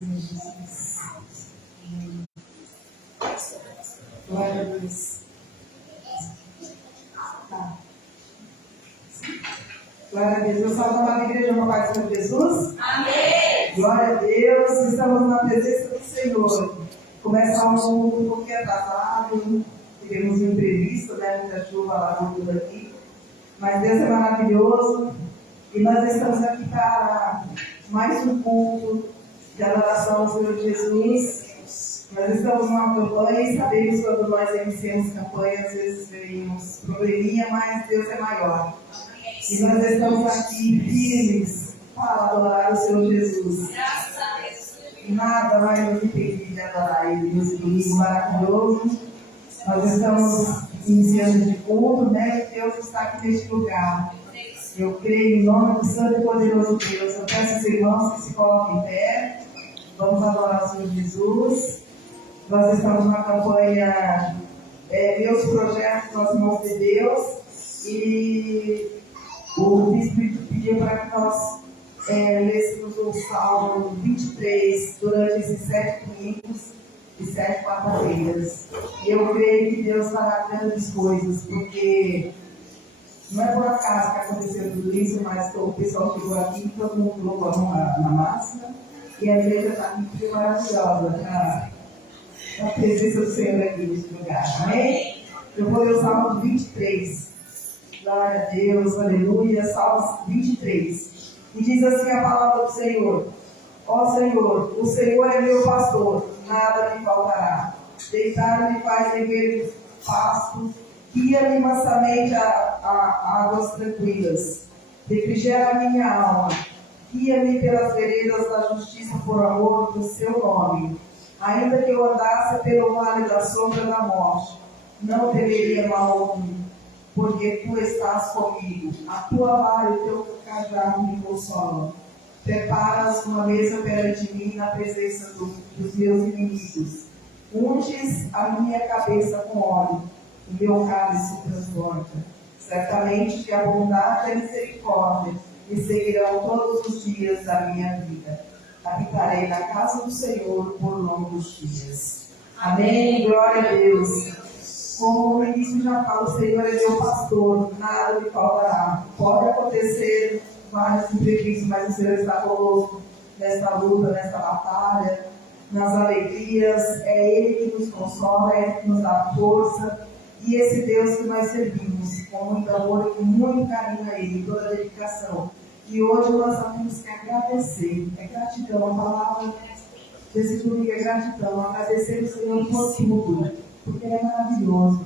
Glória a Deus. Tá. Glória a Deus. Eu salvo a igreja no Pai do Senhor Jesus. Amém. Glória a Deus. Estamos na presença do Senhor. Começamos um pouquinho atrasado. Tivemos um imprevisto, né? Muita chuva lá tudo aqui. Mas Deus é maravilhoso. E nós estamos aqui para mais um culto de adoração ao Senhor Jesus. Nós estamos numa campanha e sabemos quando nós iniciamos campanha, às vezes vemos probleminha, mas Deus é maior. E nós estamos aqui firmes para adorar o Senhor Jesus. Graças a Deus. Nada vai nos impedir de adorar Ele nesse domingo maravilhoso. Nós estamos iniciando de culto, né? Deus está aqui neste lugar. Eu creio em nome do Santo e Poderoso Deus. Eu peço aos irmãos que se coloquem em pé. Vamos adorar o Senhor Jesus. Nós estamos na campanha Meus Projetos nas Mãos de Deus. E o Espírito pediu para que nós lêssemos o Salmo 23 durante esses 7 domingos e 7 quarta-feiras. E eu creio que Deus fará grandes coisas, porque não é por acaso que aconteceu tudo isso, mas o pessoal chegou aqui, todo mundo colocou a mão na massa, e a igreja está aqui maravilhosa, a presença do Senhor aqui neste lugar. Amém? Eu vou ler o Salmo 23. Glória a Deus, aleluia. Salmo 23. E diz assim a palavra do Senhor: Ó Senhor, o Senhor é meu pastor, nada me faltará. Deitar-me faz em verdes pastos, guia-me mansamente a águas tranquilas. Refrigera a minha alma, guia-me pelas veredas da justiça por amor do seu nome. Ainda que eu andasse pelo vale da sombra da morte, não temeria mal algum, porque tu estás comigo. A tua vara e o teu cajado me consolam. Preparas uma mesa perante mim na presença dos meus inimigos. Unges a minha cabeça com óleo, o meu cálice transborda. Certamente que a bondade e a misericórdia me seguirão todos os dias da minha vida. Habitarei na casa do Senhor por longos dias. Amém. Glória a Deus. Como o início já fala, o Senhor é meu pastor, nada me faltará. Pode acontecer vários imprevistos, mas o Senhor está conosco nesta luta, nesta batalha, nas alegrias. É Ele que nos consola, é Ele que nos dá força. E esse Deus que nós servimos com muito amor e com muito carinho a Ele, toda a dedicação. E hoje nós só temos que agradecer. É gratidão, a palavra desse domingo é gratidão. Agradecer o Senhor por tudo, porque Ele é maravilhoso.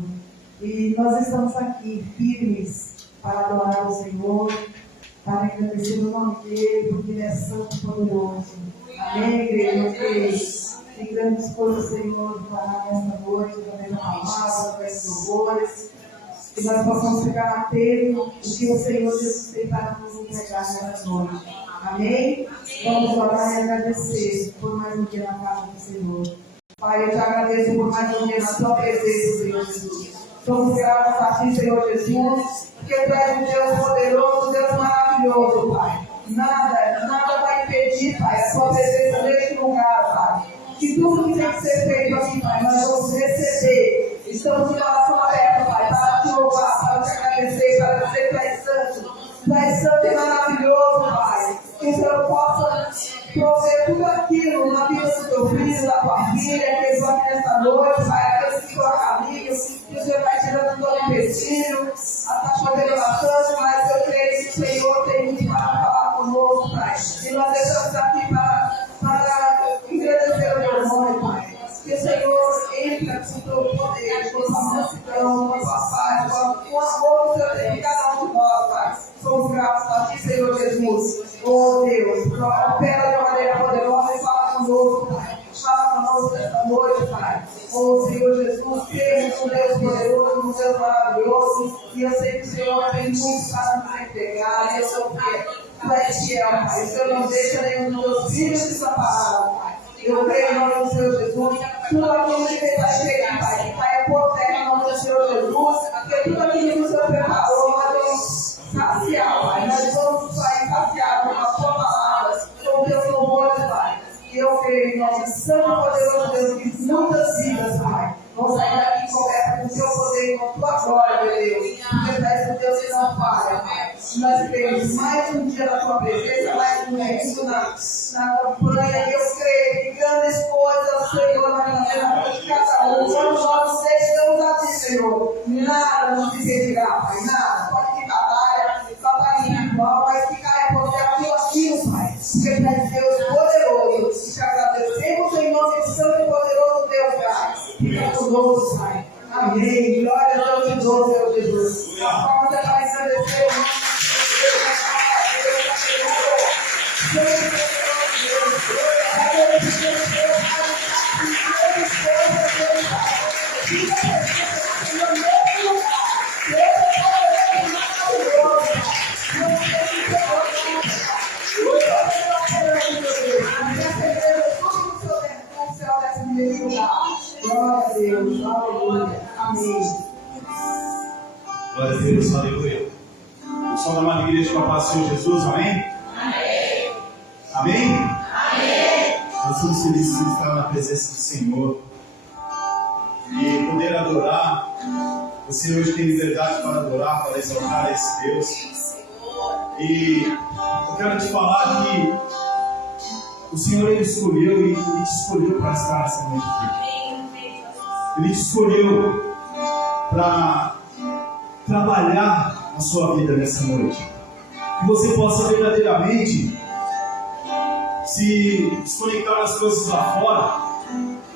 E nós estamos aqui firmes para adorar o Senhor, para agradecer o nome dEle, porque Ele é santo e poderoso. Amém, igreja? Tem grandes coisas, Senhor, para nesta noite, através da palavra, através dos louvores. Que nós possamos ficar na telha o que o Senhor Jesus tem para nos entregar nessa noite. Amém? Vamos orar e agradecer por mais um dia na casa do Senhor. Pai, eu te agradeço por mais um dia na tua presença, Senhor Jesus. Somos gratos a ti, Senhor Jesus, porque tu és um Deus poderoso, Deus maravilhoso, Pai. Nada vai impedir, Pai, a tua presença neste lugar, Pai. Que tudo que tem que ser feito aqui, Pai, nós vamos receber. Estamos de coração aberto, Pai, para te louvar, para te agradecer, para dizer que tu és santo e maravilhoso, Pai. Que o Senhor possa prover tudo aquilo na vida do teu filho, da tua filha, que eles vão aqui nesta noite, Pai, aqueles que estão a caminho, que o Senhor vai tirando todo o empecilho, está chovendo bastante, mas eu creio que o Senhor tem muito para falar conosco, Pai. E nós estamos aqui para agradecer o teu nome, Pai. Que o Senhor entra com o teu poder, com a tua mansidão, com a tua paz, com o amor que o Senhor tem em cada um de nós, Pai. Somos gratos a ti, Senhor Jesus. Oh Deus, opera de uma maneira poderosa e fala conosco, Pai. Fala conosco nesta noite, Pai. Oh Senhor Jesus, temos um Deus poderoso, um Deus maravilhoso. E eu sei que o Senhor tem muito para nos entregar. E eu sou fiel. Tu és fiel, Pai. O Senhor não deixa nenhum dos teus filhos desamparados, Pai. Eu creio em nome do Senhor Jesus. Tudo aquilo que Ele vai chegar, Pai, que caia por terra em nome do Senhor Jesus. Porque tudo aquilo que o Senhor preparou, nós vamos saciar, Pai. Nós vamos sair saciados com a tua palavra, com o teu louvor, Pai. E eu creio creio em nome santo e poderoso Deus, que muitas vidas, Pai, vão sair daqui cobertas com o Teu poder e com a Tua glória, meu Deus. Porque Tu és o Deus que não falha, Pai. Nós queremos mais um dia na Tua presença, mais um momento na campanha. E eu creio que grandes coisas, Senhor, na vida de cada um. Quando nós estamos aqui, Senhor, nada nos impedirá, Pai, nada. Pode vir batalha igual, mas ficar é poder aquilo, Pai. Porque Tu és Deus poderoso. E te agradecemos em nome do Santo e poderoso Deus, Pai. Fica conosco, Pai. Amém. Glória a Deus de novo, meu Jesus. A forma de agradecer o nome glória a Deus, aleluia, amém. Glória a Deus, aleluia. O som da amada igreja com a paz do Senhor Jesus, amém? Amém. Amém? Amém. Nós somos felizes de estar na presença do Senhor e poder adorar. Você hoje tem liberdade para adorar, para exaltar esse Deus. E eu quero te falar que o Senhor Ele escolheu e Ele te escolheu para estar nessa noite aqui. Ele te escolheu para trabalhar na sua vida nessa noite. Que você possa verdadeiramente se desconectar das coisas lá fora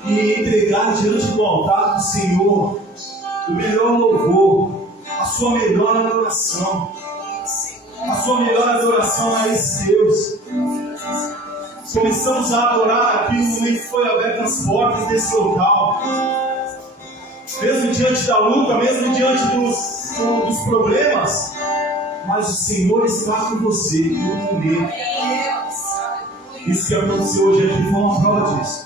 e entregar diante do altar do Senhor o melhor louvor, a sua melhor adoração. A sua melhor adoração a esse Deus. Começamos a adorar aqui no momento que foi aberto as portas desse local. Mesmo diante da luta, mesmo diante dos problemas, mas o Senhor está com você em todo momento. Isso que aconteceu hoje aqui foi uma prova disso.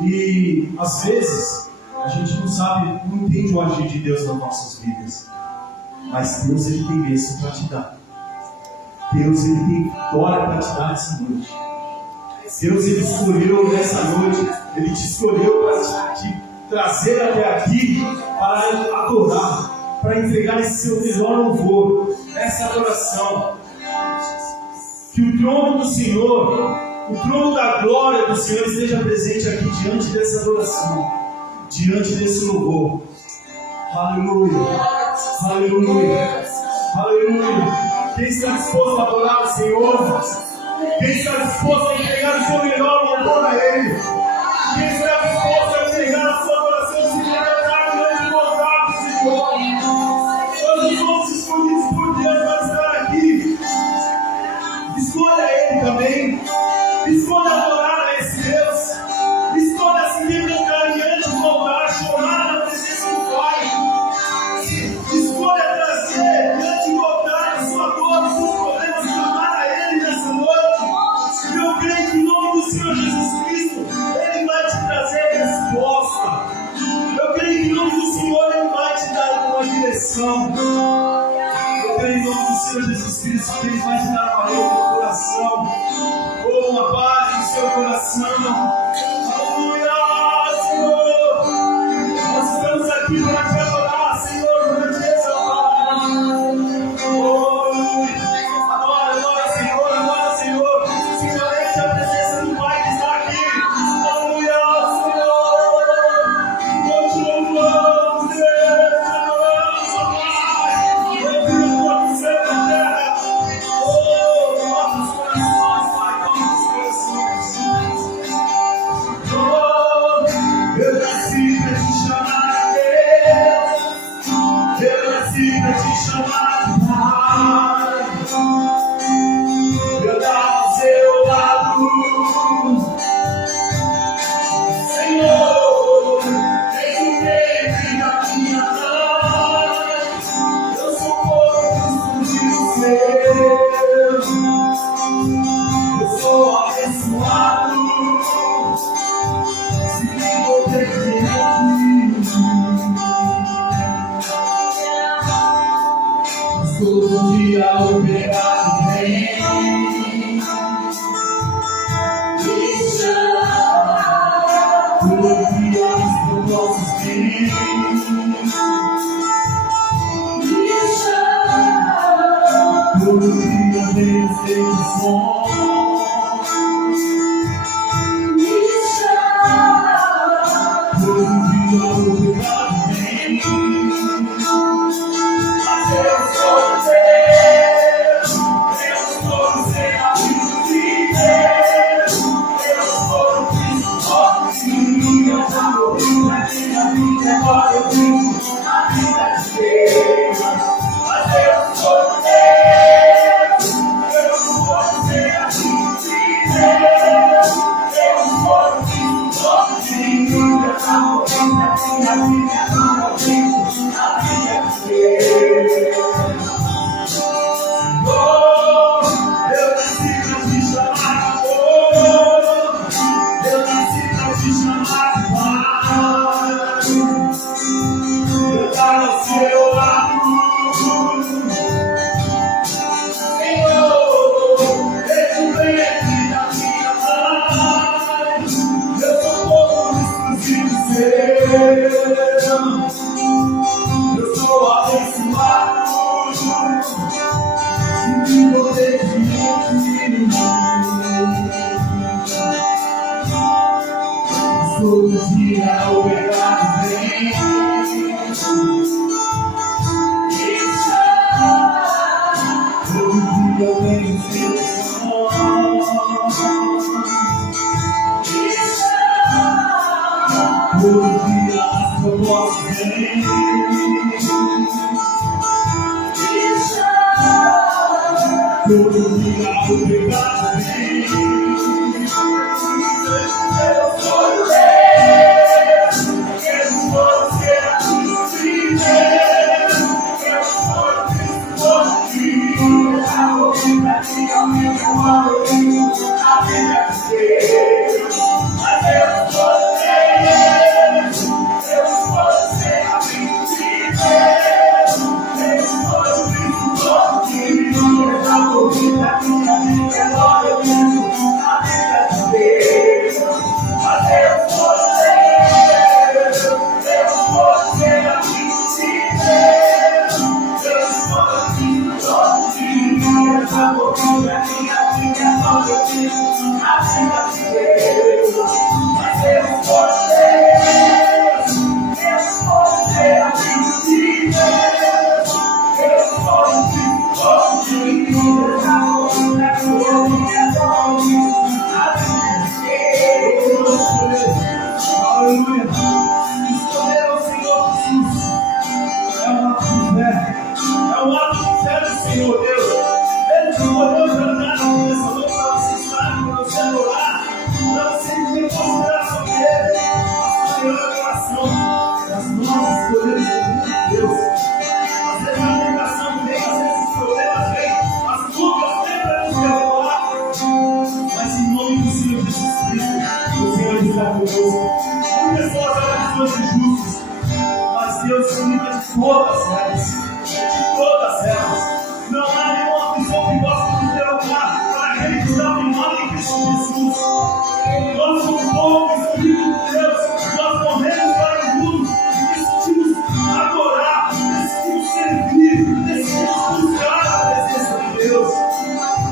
E às vezes a gente não sabe, não entende o agir de Deus nas nossas vidas. Mas Deus Ele tem bênção para te dar. Deus Ele tem glória para te dar nessa noite. Deus Ele escolheu nessa noite, Ele te escolheu para te trazer até aqui para adorar, para entregar esse seu melhor louvor, essa adoração. Que o trono do Senhor, o trono da glória do Senhor esteja presente aqui diante dessa adoração, diante desse louvor. Aleluia, aleluia, aleluia. Quem está disposto a adorar o Senhor? Quem está disposto a entregar o seu melhor louvor a Ele? Quem está disposto a entregar a sua adoração sinceridade diante do altar do Senhor? Nós somos escolhidos por Deus para estar aqui. Escolha Ele também. Escolha adorar a esse Deus. Escolha se levantar diante do altar, chorar na presença do Pai. Escolha trazer diante do altar a sua dor, os seus problemas, clamar a Ele nessa noite. E eu creio que em nome do Senhor Jesus Cristo, Ele vai te trazer resposta. Eu creio que em nome do Senhor Ele vai te dar uma direção. Eu creio em nome do Senhor Jesus Cristo que Ele vai te dar uma luz no coração, ou uma paz no seu coração. Aleluia, Senhor. Nós estamos aqui para te adorar, Senhor, para te exaltar. Adora, Senhor. Simplesmente a presença do Pai que está aqui. Aleluia, Senhor. Nós te louvamos, Deus. Te adoramos, Pai. Eu creio por céu e terra. Nossos corações, Pai, nossos corações. Todo dia vem ser o som. Todo dia o pecado vem. Mas eu sou Deus. Eu sou sem a vida de Deus. Eu sou o Cristo. Eu já morri na minha vida. Agora eu vivo a vida de Deus. Mas eu sou Deus. Eu sou sem a vida de Deus. Eu sou o Cristo. Eu já morri na minha vida. Agora eu vivo a vida de Deus. Eu nasci pra te chamar de amor. Eu nasci pra te chamar de pai. Eu estar ao seu lado. Senhor, eu venho aqui na minha paz. Eu sou povo exclusivo seu. Eu sou abençoado. Todo dia o pecado vem. Todo dia eu venho ser todo dia as propostas vêm. Todo dia o pecado vem. Eu sou Deus. Eu sou ser a luz de Deus. Eu sou Cristo. Eu já morri pra ti, ao meu amor, eu vivo a vida de Deus. Mas eu sou Deus. Eu sou ser a luz de Deus. Eu sou Cristo. Eu já morri pra ti, ao meu amor, eu vivo a vida de Deus. Mas eu sou Deus. Eu sou ser a luz de Deus. Eu sou Cristo. Eu já morri pra ti, a minha mão eu vivo a vida de Deus. Mas eu sou Deus. Eu sou ser a luz de Deus. Eu sou Cristo. Eu já morri pra ti, a minha mão eu vivo a vida de Deus. Aleluia. Escolher o Senhor Jesus é um ato de fé. É um ato de fé do Senhor Deus. Ele te escolheu para dar nessa noite, para você estar, para você adorar, para você ter consideração dele, a sua melhor oração. As nossas escolhemos de Deus. Às vezes a tentação vem, às vezes os problemas vêm, as lutas vêm para nos revelar. Mas em nome do Senhor Jesus Cristo, o Senhor está conosco. Muitas pessoas eram pessoas injustas, mas Deus se livra de todas elas. De todas elas. Não há nenhuma prisão que possa nos derrubar para aquele que está em nome de Cristo Jesus. Nós somos povo escolhido de Deus. Nós morremos para o mundo. Decidimos adorar, decidimos servir, decidimos buscar a presença de Deus.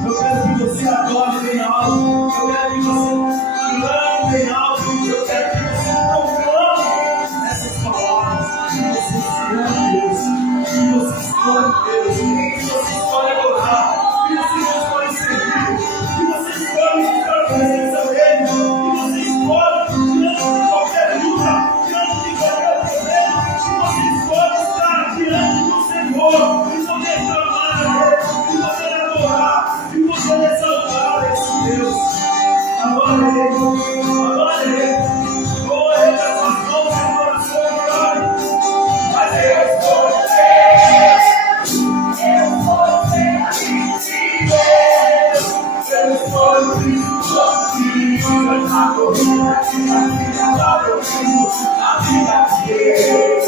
Eu quero que você adore bem alto. Eu quero que você clame bem alto. Eu quero que você proclame essas palavras. Que você se ama Deus. Que você escolhe Deus. Que você escolhe adorar. Que você escolhe servir. Que você escolhe buscar a presença dele. Que você escolhe diante de qualquer luta, diante de qualquer problema. Que você escolhe estar diante do Senhor. E poder clamar a Ele. E poder adorar. E poder exaltar esse Deus. Adore Ele. Adore Ele. Adore Ele as suas mãos e o coração e ore. Mas eu sou Deus. Eu sou Deus. Eu sou Cristo. Eu já morri pra ti, a minha glória eu vivo a vida de Deus.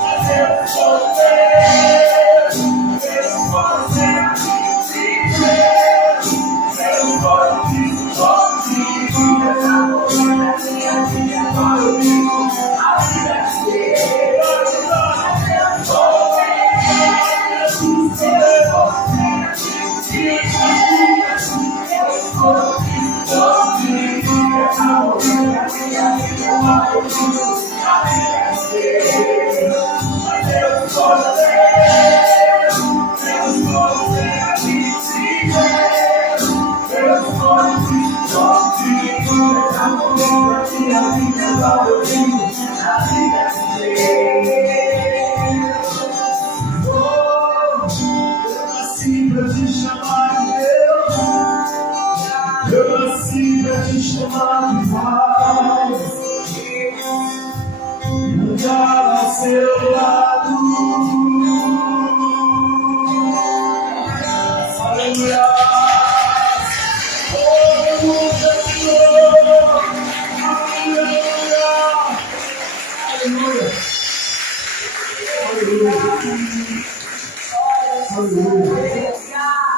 Mas eu sou Deus. Eu sou Deus. Eu sou Cristo. Eu já morri pra ti, a minha glória eu vivo a vida de Deus.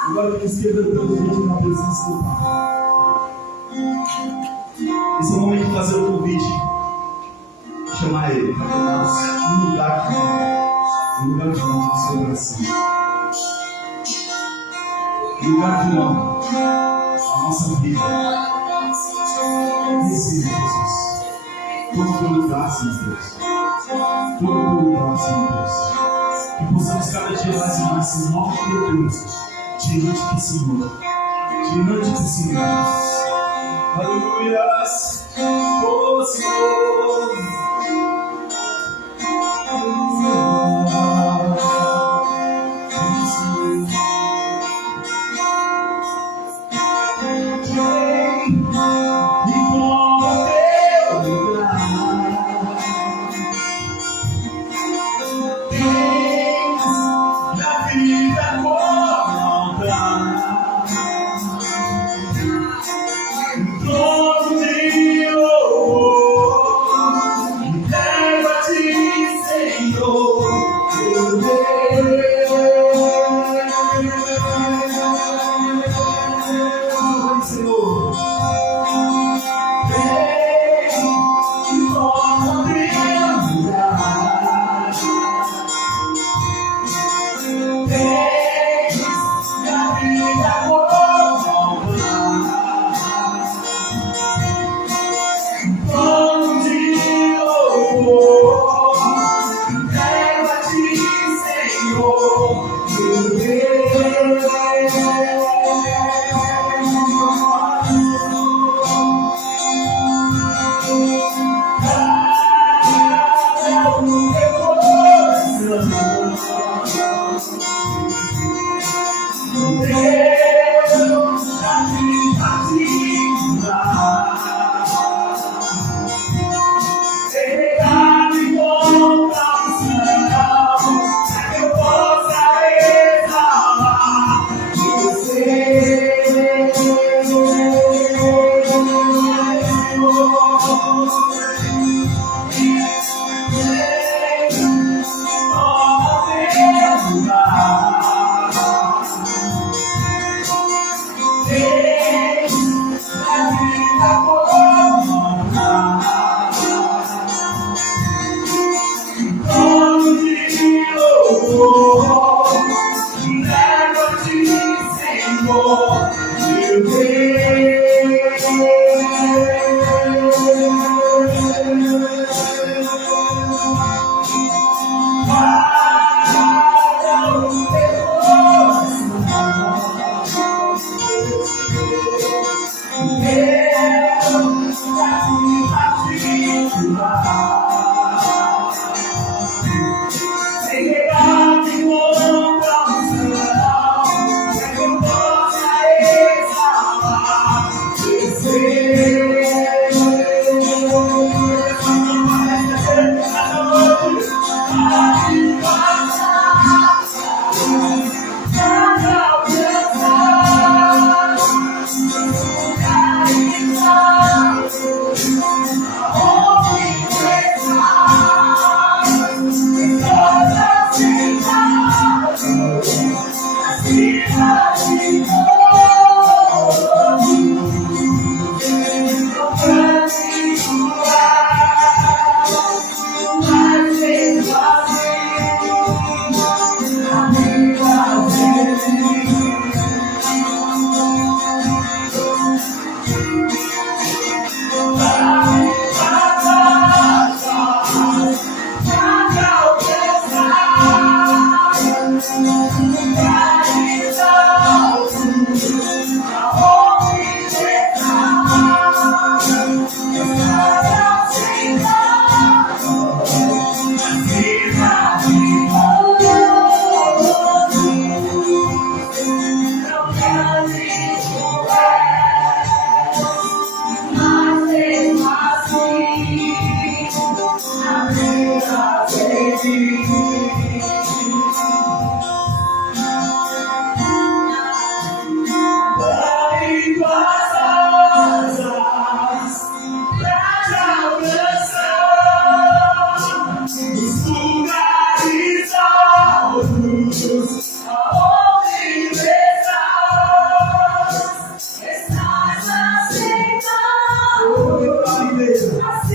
Agora que esquerda todo vídeo na presença do Pai. Esse é o momento de fazer o convite. Chamar Ele para tornar-nos um lugar de honra. Um lugar de honra no seu coração. Um lugar de honra na nossa vida. Receba, Jesus. Todo teu lugar, Senhor Deus. Todo teu lugar, Senhor Deus. Que possamos cada dia mais e mais ser novos criaturas diante do Senhor. Diante do Senhor. Aleluia. Oh, Senhor.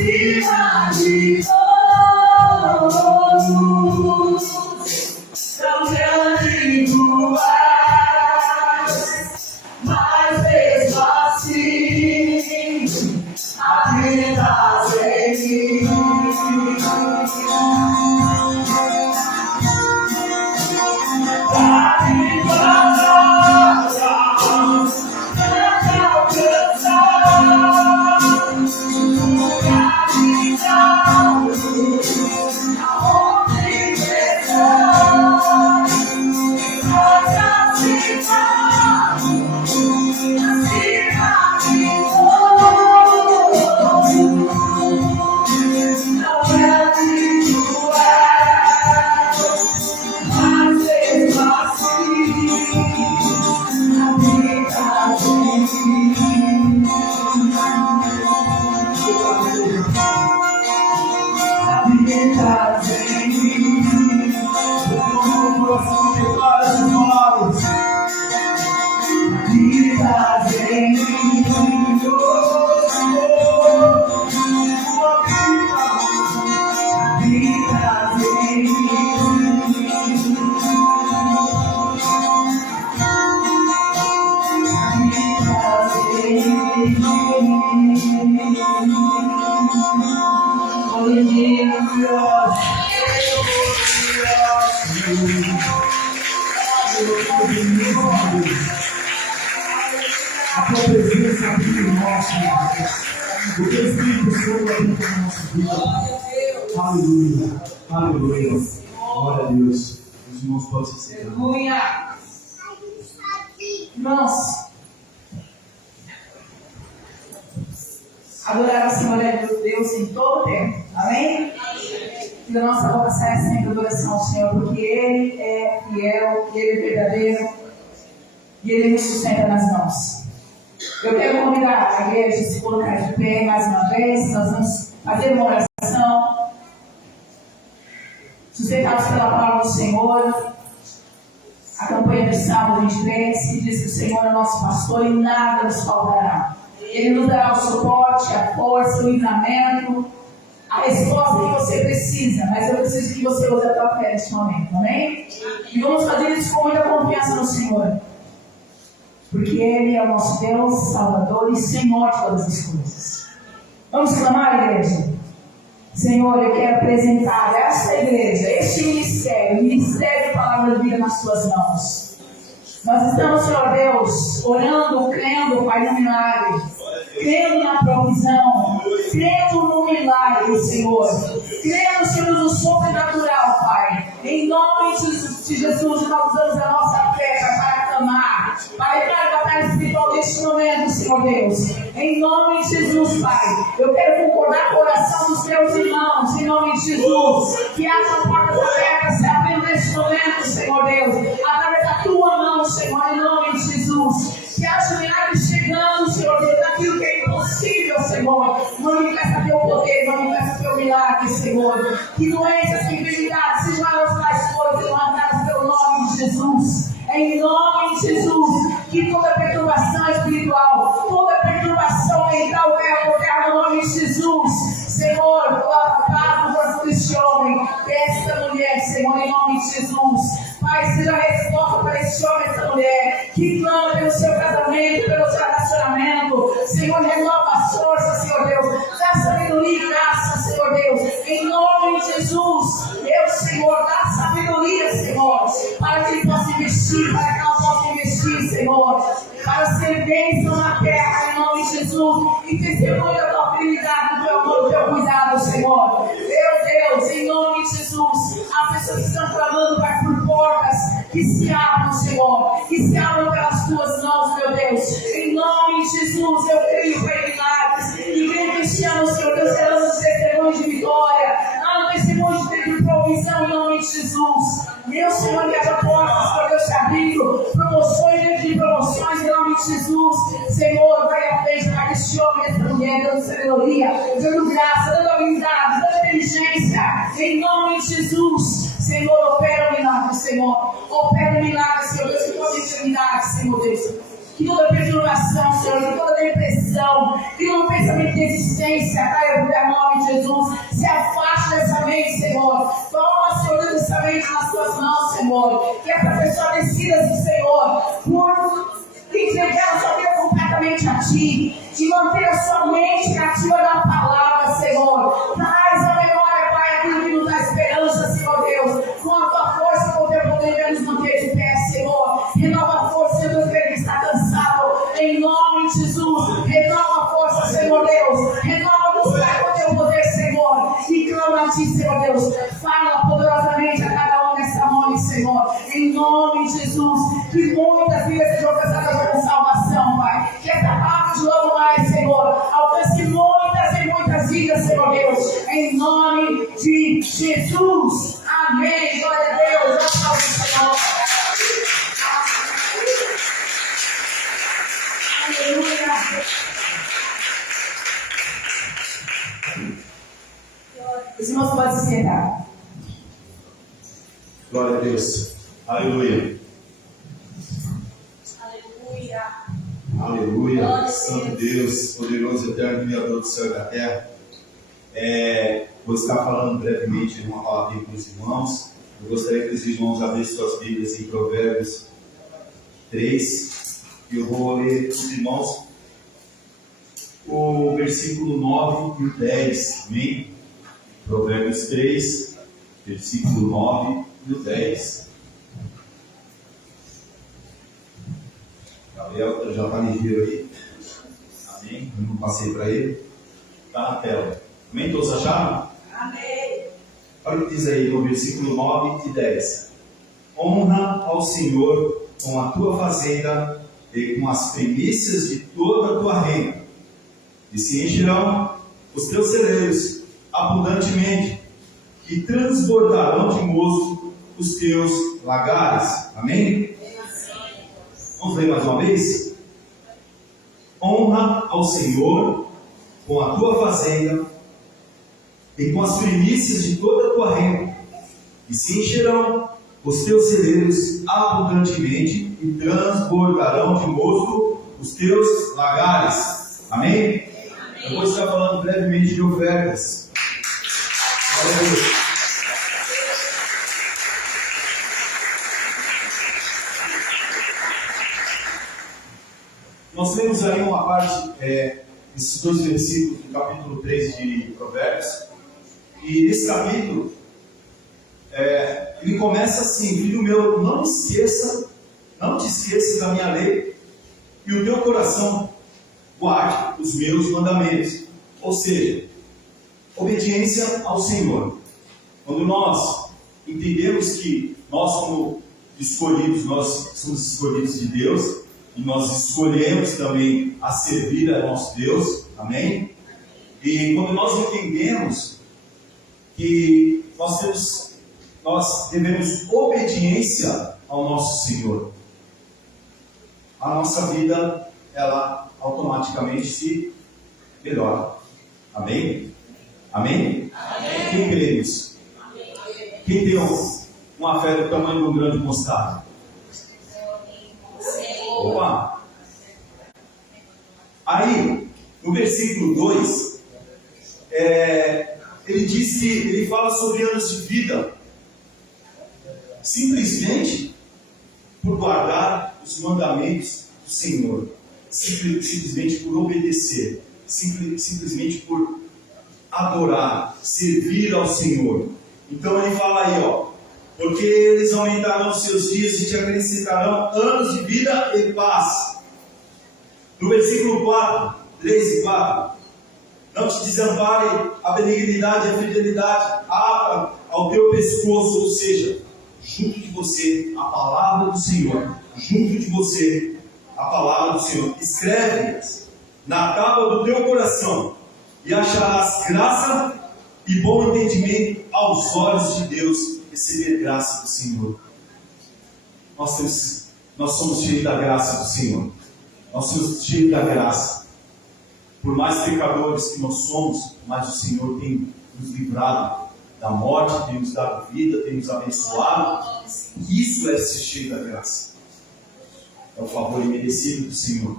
acima de todos, tão grande tu és, mas mesmo assim habitas em mim. A tua presença habita em nós, o teu Espírito Santo habita em nossa vida. Aleluia, aleluia. Glória a Deus. Os irmãos podem se sentar. Aleluia. Irmãos, adorar o Senhor é Deus em todo o tempo. Amém? Que da nossa boca saia sempre adoração ao Senhor, porque Ele é fiel, Ele é verdadeiro e Ele nos sustenta nas mãos. Eu quero convidar a igreja a se colocar de pé mais uma vez. Nós vamos fazer uma oração, sustentados pela palavra do Senhor. A campanha do Salmo 23, que diz que o Senhor é nosso pastor e nada nos faltará. Ele nos dará o suporte, a força, o livramento, a resposta que você precisa, mas eu preciso que você use a tua fé neste momento, amém? E vamos fazer isso com muita confiança no Senhor, porque Ele é o nosso Deus, Salvador e Senhor de todas as coisas. Vamos clamar, igreja? Senhor, eu quero apresentar esta igreja, este ministério, o ministério da Palavra de Vida nas tuas mãos. Nós estamos, Senhor Deus, orando, crendo, Pai, no milagre, crendo na provisão, crendo no milagre, Senhor, crendo, Senhor, no sobrenatural, Pai. Em nome de Jesus, nós usamos a nossa fé para clamar, para entrar em batalha espiritual neste momento, Senhor Deus. Em nome de Jesus, Pai, eu quero concordar com a oração dos meus irmãos, em nome de Jesus, que haja portas abertas se abrindo neste momento, Senhor Deus, através da tua mão, Senhor, em nome de Jesus. Que haja milagre chegando, Senhor Deus, daquilo que é impossível, Senhor. Manifesta teu poder, manifesta teu milagre, Senhor. Que doenças, que enfermidades sejam as mais fortes levantadas pelo nome de Jesus. Em nome de Jesus, que toda perturbação espiritual, toda perturbação mental caia por terra no nome de Jesus. Senhor, coloca paz no coração deste homem, desta mulher, Senhor, em nome de Jesus. Pai, seja a resposta para este homem, essa mulher, que clama pelo seu casamento, pelo seu relacionamento. Senhor, renova as forças, Senhor Deus. Dá sabedoria e graça, Senhor Deus. Em nome de Jesus, eu, Senhor, dá sabedoria, Senhor, para que ele possa investir, para que ela possa investir, Senhor, para ser bênção na terra, em nome de Jesus. E testemunho da tua fidelidade, do teu amor, do teu cuidado, Senhor. Meu Deus, em nome de Jesus, há pessoas que estão clamando, Pai, por portas que se abram, Senhor, que se abram pelas tuas mãos, meu Deus. Em nome de Jesus, eu creio, Pai, em milagres. E creio que este ano, Senhor Deus, seremos testemunhos de vitória, testemunhos de provisão, em nome de Jesus. Meu Senhor, que haja portas, Senhor Deus, se abrindo, promoções dentro de promoções, em nome de Jesus. Senhor, vai à frente para este homem, esta mulher, dando sabedoria, dando graça, dando habilidade, dando inteligência, em nome de Jesus. Senhor, opera o milagre, Senhor. Opera o milagre, Senhor Deus, que toda enfermidade, Senhor Deus. Que toda perturbação, Senhor, que toda depressão, que não pensamento de existência, Pai, em nome de Jesus. Se afaste dessa mente, Senhor. Toma, Senhor, dessa mente nas tuas mãos, Senhor. Que essa pessoa decida-se, Senhor, por entregar sua vida completamente a Ti, de manter a sua mente cativa na palavra, Senhor. Traz a memória, Pai, aquilo que nos dá esperança, Senhor Deus. Com a tua força e com o teu poder, nos manter de pé, Senhor. Renova a força, Senhor Deus, que está cansado. Em nome de Jesus, renova a força, Senhor Deus. Renova-nos, Pai, com o teu poder, Senhor. E clama a Ti, Senhor Deus. Fala poderosamente a cada um nessa noite, Senhor. Em nome de Jesus, que muitas vidas sejam alcançadas com salvação, Pai. Que essa palavra de logo mais, Senhor, alcance muitas e muitas vidas, Senhor Deus. Em nome de Jesus. Amém. Glória a Deus. Aplausos, Senhor. Aleluia. Os irmãos podem se sentar. Glória a Deus. Aleluia. Aleluia. Aleluia. Santo Deus, poderoso, eterno, Criador do céu e da terra. Vou estar falando brevemente uma palavra com os irmãos. Eu gostaria que os irmãos abrissem suas Bíblias em Provérbios 3. E eu vou ler para os irmãos o versículo 9 e o 10. Amém? Provérbios 3, versículo 9 e o 10. Gabriel já está ligeiro aí. Amém? Eu não passei para ele. Está na tela. Amém? Todos acharam? Amém. Olha o que diz aí no versículo 9 e 10. Honra ao Senhor com a tua fazenda e com as primícias de toda a tua renda, e se encherão os teus celeiros abundantemente, e transbordarão de mosto os teus lagares. Amém? Vamos ler mais uma vez? Honra ao Senhor com a tua fazenda e com as primícias de toda a tua renda, e se encherão os teus celeiros abundantemente e transbordarão de mosto os teus lagares. Amém? Eu vou estar falando brevemente de ofertas. Glória a Deus. Nós temos aí uma parte, esses dois versículos do capítulo 3 de Provérbios. E nesse capítulo, ele começa assim: filho meu, não te esqueças da minha lei, e o teu coração guarde os meus mandamentos. Ou seja, obediência ao Senhor. Quando nós entendemos que nós somos escolhidos, nós somos escolhidos de Deus, e nós escolhemos também a servir a nosso Deus, amém? E quando nós entendemos que nós devemos obediência ao nosso Senhor, a nossa vida, ela automaticamente se melhora. Amém? Amém? Amém. Quem crê nisso? Amém. Quem tem uma fé do tamanho de um grande mostarda? Opa! Aí, no versículo 2, ele fala sobre anos de vida, simplesmente por guardar os mandamentos do Senhor, simplesmente por obedecer, simplesmente por adorar, servir ao Senhor. Então ele fala aí, porque eles aumentarão os seus dias e te acrescentarão anos de vida e paz. No versículo 4, 3 e 4, não te desampare a benignidade e a fidelidade, ata ao teu pescoço, ou seja, junto de você a palavra do Senhor, junto de você a palavra do Senhor, escreve-as na tábua do teu coração, e acharás graça e bom entendimento aos olhos de Deus. Receber graça do Senhor. Nós somos cheios da graça do Senhor. Nós somos cheios da graça. Por mais pecadores que nós somos, mas o Senhor tem nos livrado da morte, tem nos dado vida, tem nos abençoado. Isso é ser cheio da graça. É o favor imerecido do Senhor.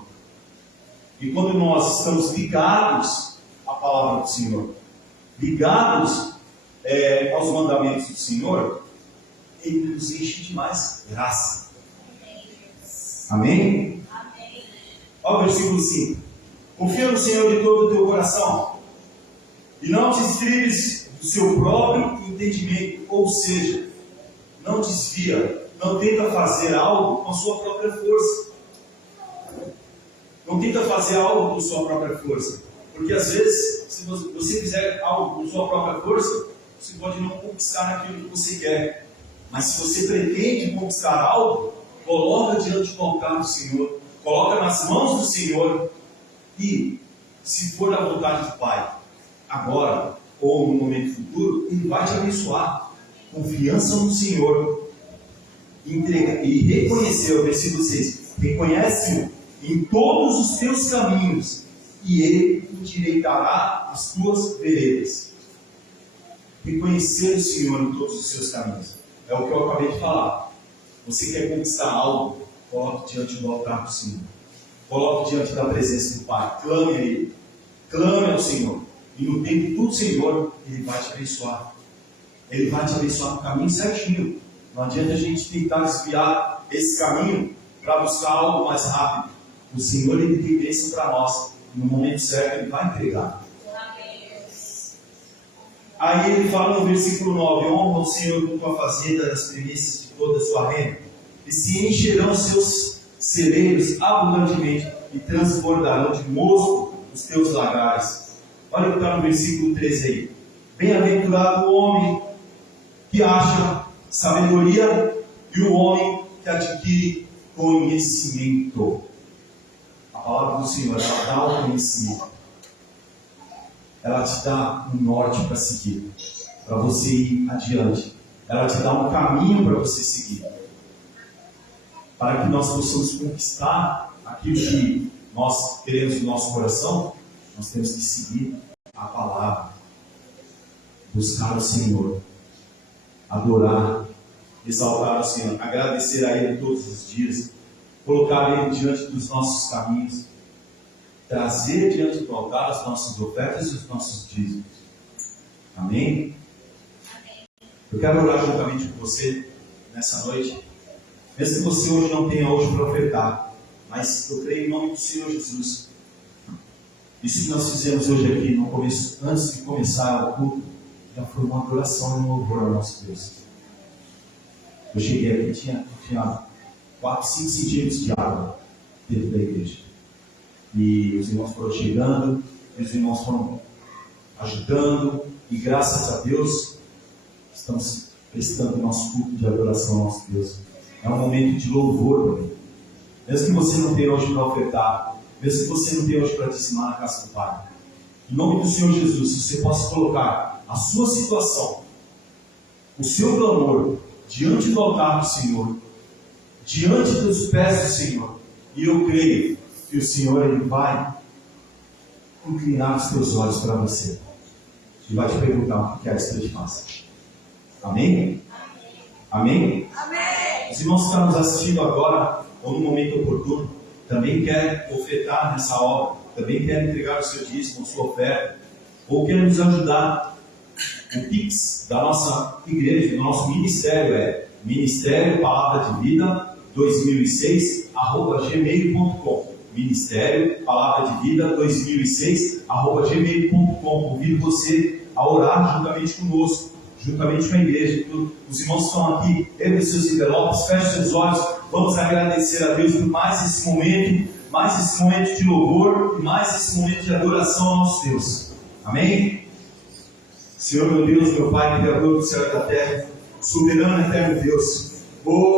E quando nós estamos ligados à palavra do Senhor, ligados aos mandamentos do Senhor, Ele nos enche de mais graça. Amém? Amém. Olha o versículo 5. Confia no Senhor de todo o teu coração e não te estribes do seu próprio entendimento, ou seja, não desvia, não tenta fazer algo com a sua própria força. Não tenta fazer algo com sua própria força. Porque às vezes, se você fizer algo com sua própria força, você pode não conquistar aquilo que você quer. Mas se você pretende conquistar algo, coloca diante do altar do Senhor, coloca nas mãos do Senhor, e se for da vontade do Pai, agora ou no momento futuro, Ele vai te abençoar. Confiança no Senhor. Entrega e reconhecer, o versículo 6, reconhece-o em todos os teus caminhos, e Ele endireitará as tuas veredas. Reconhecer o Senhor em todos os seus caminhos. É o que eu acabei de falar. Você quer conquistar algo, coloque diante do altar do Senhor. Coloque diante da presença do Pai. Clame a Ele. Clame ao Senhor. E no tempo do Senhor, Ele vai te abençoar. Ele vai te abençoar no caminho certinho. Não adianta a gente tentar desviar esse caminho para buscar algo mais rápido. O Senhor, Ele tem bênção para nós. No momento certo, Ele vai entregar. Aí ele fala no versículo 9: honra o Senhor com tua fazenda das primícias de toda a sua renda, e se encherão seus celeiros abundantemente, e transbordarão de mosto os teus lagares. Olha o que está no versículo 13 aí. Bem-aventurado o homem que acha sabedoria e o homem que adquire conhecimento. A palavra do Senhor, ela dá o conhecimento. Ela te dá um norte para seguir, para você ir adiante. Ela te dá um caminho para você seguir, para que nós possamos conquistar aquilo que nós queremos no nosso coração. Nós temos que seguir a palavra, buscar o Senhor, adorar, exaltar o Senhor, agradecer a Ele todos os dias, colocar Ele diante dos nossos caminhos, trazer diante do altar as nossas ofertas e os nossos dízimos. Amém? Amém. Eu quero orar juntamente com você nessa noite. Mesmo que você hoje não tenha hoje para ofertar, mas eu creio em nome do Senhor Jesus. Isso que nós fizemos hoje aqui no começo, antes de começar o culto, já foi uma adoração e um louvor ao nosso Deus. Eu cheguei aqui e tinha 4, 5 centímetros de água dentro da igreja. E os irmãos foram chegando, e os irmãos foram ajudando, e graças a Deus, estamos prestando o nosso culto de adoração ao nosso Deus. É um momento de louvor também. Mesmo que você não tenha hoje para ofertar, mesmo que você não tenha hoje para dizimar na casa do Pai, em nome do Senhor Jesus, você possa colocar a sua situação, o seu clamor, diante do altar do Senhor, diante dos pés do Senhor, e eu creio que o Senhor, Ele vai inclinar os teus olhos para você e vai te perguntar o que queres que eu te faça. Amém? Amém? Amém. Os irmãos que estão nos assistindo agora, ou no momento oportuno, também querem ofertar nessa obra, também querem entregar o seu dízimo, a sua oferta, ou querem nos ajudar. O Pix da nossa igreja, do nosso ministério é Ministério Palavra de Vida 2006@gmail.com. Ministério Palavra de Vida 2006@gmail.com. Convido você a orar juntamente conosco, juntamente com a igreja. Os irmãos estão aqui, erguem seus envelopes, fechem seus olhos. Vamos agradecer a Deus por mais esse momento de louvor e mais esse momento de adoração ao nosso Deus. Amém? Senhor, meu Deus, meu Pai, Criador do céu e da terra, soberano e eterno Deus,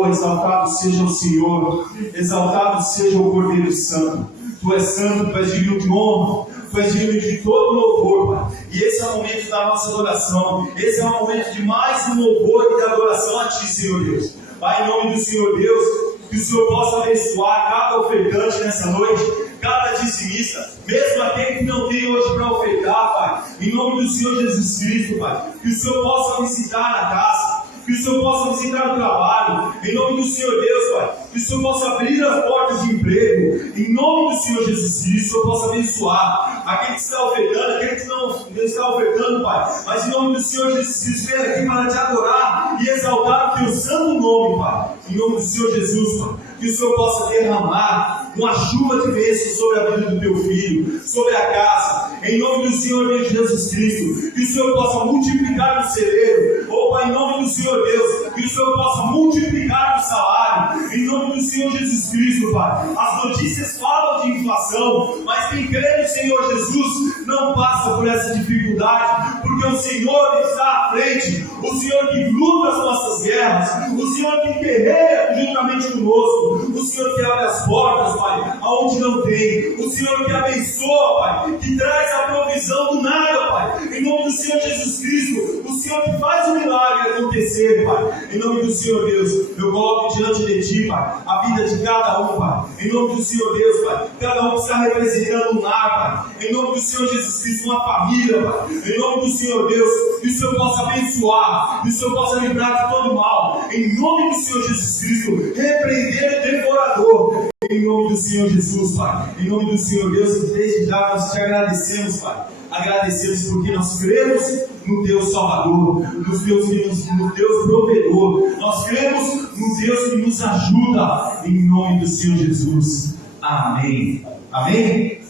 exaltado seja o Senhor, exaltado seja o Cordeiro Santo. Tu és santo, Tu és digno de honra, Tu és digno de todo louvor, Pai. E esse é o momento da nossa adoração, esse é o momento de mais um louvor e de adoração a Ti, Senhor Deus. Pai, em nome do Senhor Deus, que o Senhor possa abençoar cada ofertante nessa noite, cada dizimista, mesmo aquele que não tem hoje para ofertar, Pai. Em nome do Senhor Jesus Cristo, Pai, que o Senhor possa visitar na casa, Que o Senhor possa visitar o trabalho. Em nome do Senhor Deus, Pai. Que o Senhor possa abrir as portas de emprego. Em nome do Senhor Jesus Cristo. Que o Senhor possa abençoar aquele que está ofertando, aquele que não está ofertando, Pai. Mas em nome do Senhor Jesus Cristo, vem aqui para te adorar e exaltar o teu santo nome, Pai. Em nome do Senhor Jesus, Pai. Que o Senhor possa derramar uma chuva de bênçãos sobre a vida do teu filho, sobre a casa. Em nome do Senhor Jesus Cristo. Que o Senhor possa multiplicar o celeiro. Oh, Pai, em nome do Senhor Deus. Que o Senhor possa multiplicar o salário. Em nome do Senhor Jesus Cristo, Pai. As notícias falam de inflação, mas quem crê no Senhor Jesus não passa por essa dificuldade, porque o Senhor está à frente. O Senhor que luta as nossas guerras. O Senhor que guerreia juntamente conosco. O Senhor que abre as portas, Pai, aonde não tem. O Senhor que abençoa, Pai, que traz a provisão do nada, Pai. Em nome do Senhor Jesus Cristo, o Senhor que faz o milagre acontecer, Pai. Em nome do Senhor Deus, eu coloco diante de Ti, Pai, a vida de cada um, Pai. Em nome do Senhor Deus, Pai, cada um que está representando um lar, Pai. Em nome do Senhor Jesus Cristo, uma família, Pai. Em nome do Senhor Deus, que o Senhor possa abençoar, que o Senhor possa livrar de todo mal. Em nome do Senhor Jesus Cristo, repreender o devorador. Em nome do Senhor Jesus, Pai. Em nome do Senhor Deus, desde já nós te agradecemos, Pai. Agradecemos porque nós cremos no Deus Salvador, no Deus provedor. Nós cremos no Deus que nos ajuda. Em nome do Senhor Jesus. Amém. Amém?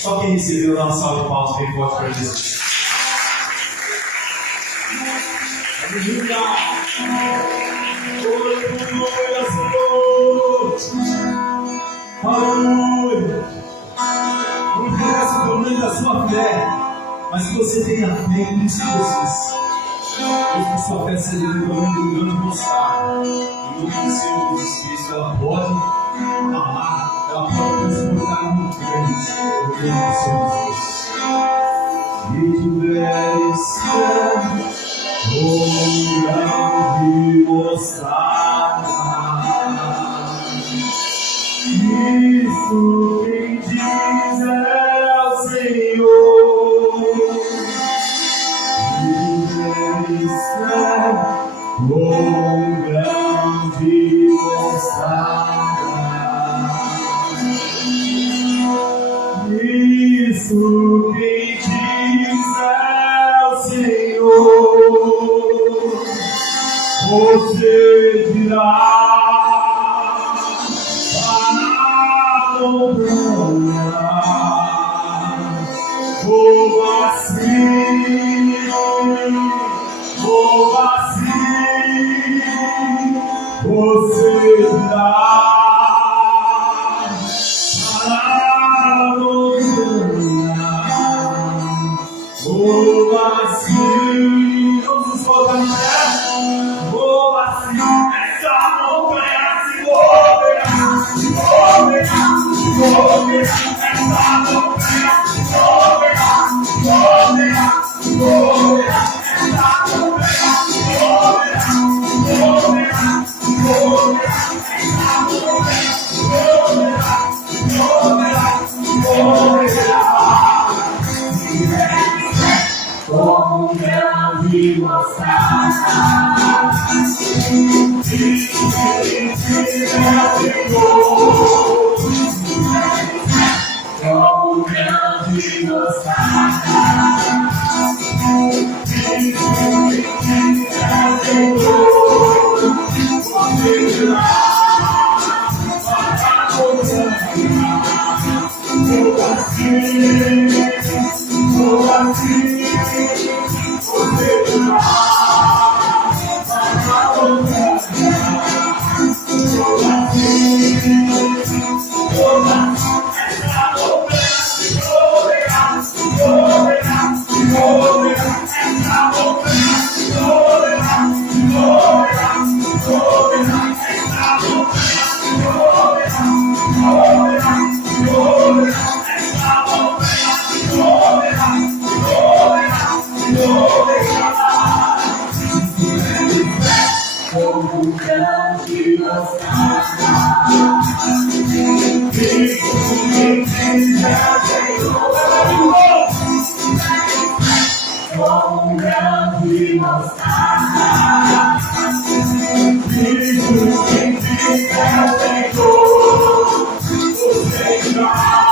Só quem recebeu, dá uma salva de palmas bem forte para Jesus. Aleluia. Não interessa o tamanho da sua fé, mas que você tenha fé em Cristo Jesus. Deus que sua fé seja do tamanho do grande mostrar. Em nome do Senhor Jesus Cristo, ela pode amar, ela pode transportar um grande. Em nome do Senhor Jesus. Se tiveres fé, grande mostrar. Isso quem diz é o Senhor. Se tiveres fé, grande mostrar. Isso quem diz é o Senhor. Você dirá para a montanha, vou assim, você dirá para a montanha, vou assim. Vamos nos colocar em pé. Vou assim, essa montanha se moverá, se moverá, se moverá, essa montanha se moverá, se moverá, se moverá, essa montanha se moverá, se moverá, se moverá, essa montanha se moverá, se moverá, se moverá. Como grande mostrar, como grande mostrar, com um grande mostarda. Espírito quem fica Senhor, você está.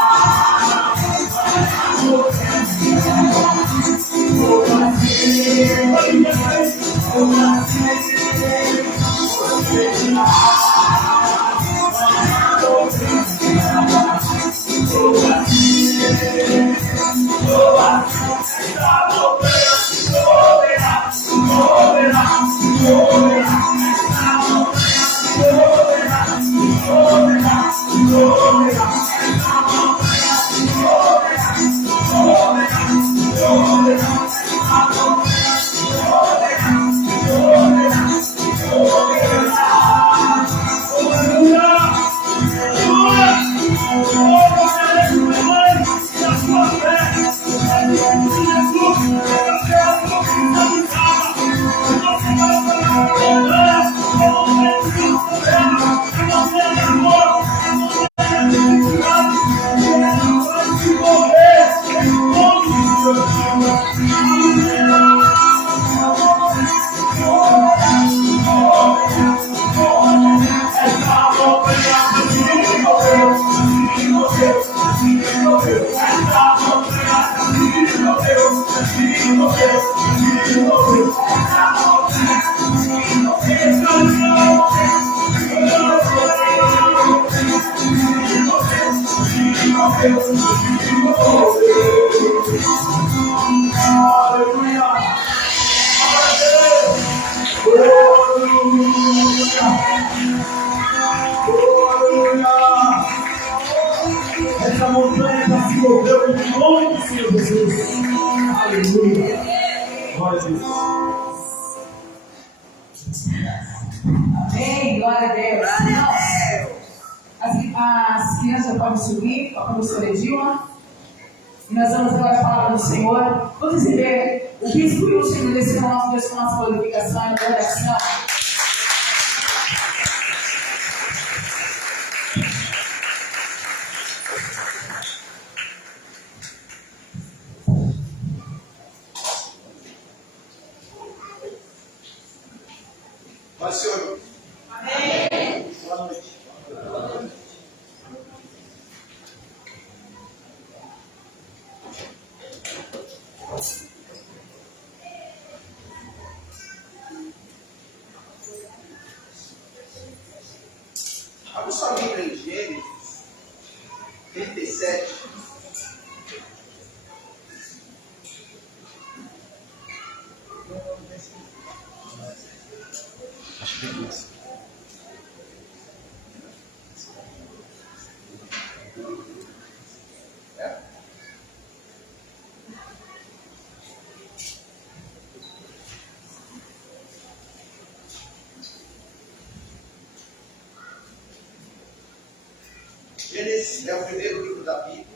Essa montanha já se moveu em nome do Senhor Jesus. Aleluia. Glória a Deus. Amém. Glória a Deus. As crianças podem subir, a professora Edilma. E nós vamos agora falar do Senhor. Vamos receber o bispo e o Senhor desse nosso Deus com nossa glorificação e adoração. Paz, Senhor. Amém. Boa noite. Abra sua Bíblia em Gênesis 37. Acho que é isso. Gênesis é o primeiro livro da Bíblia.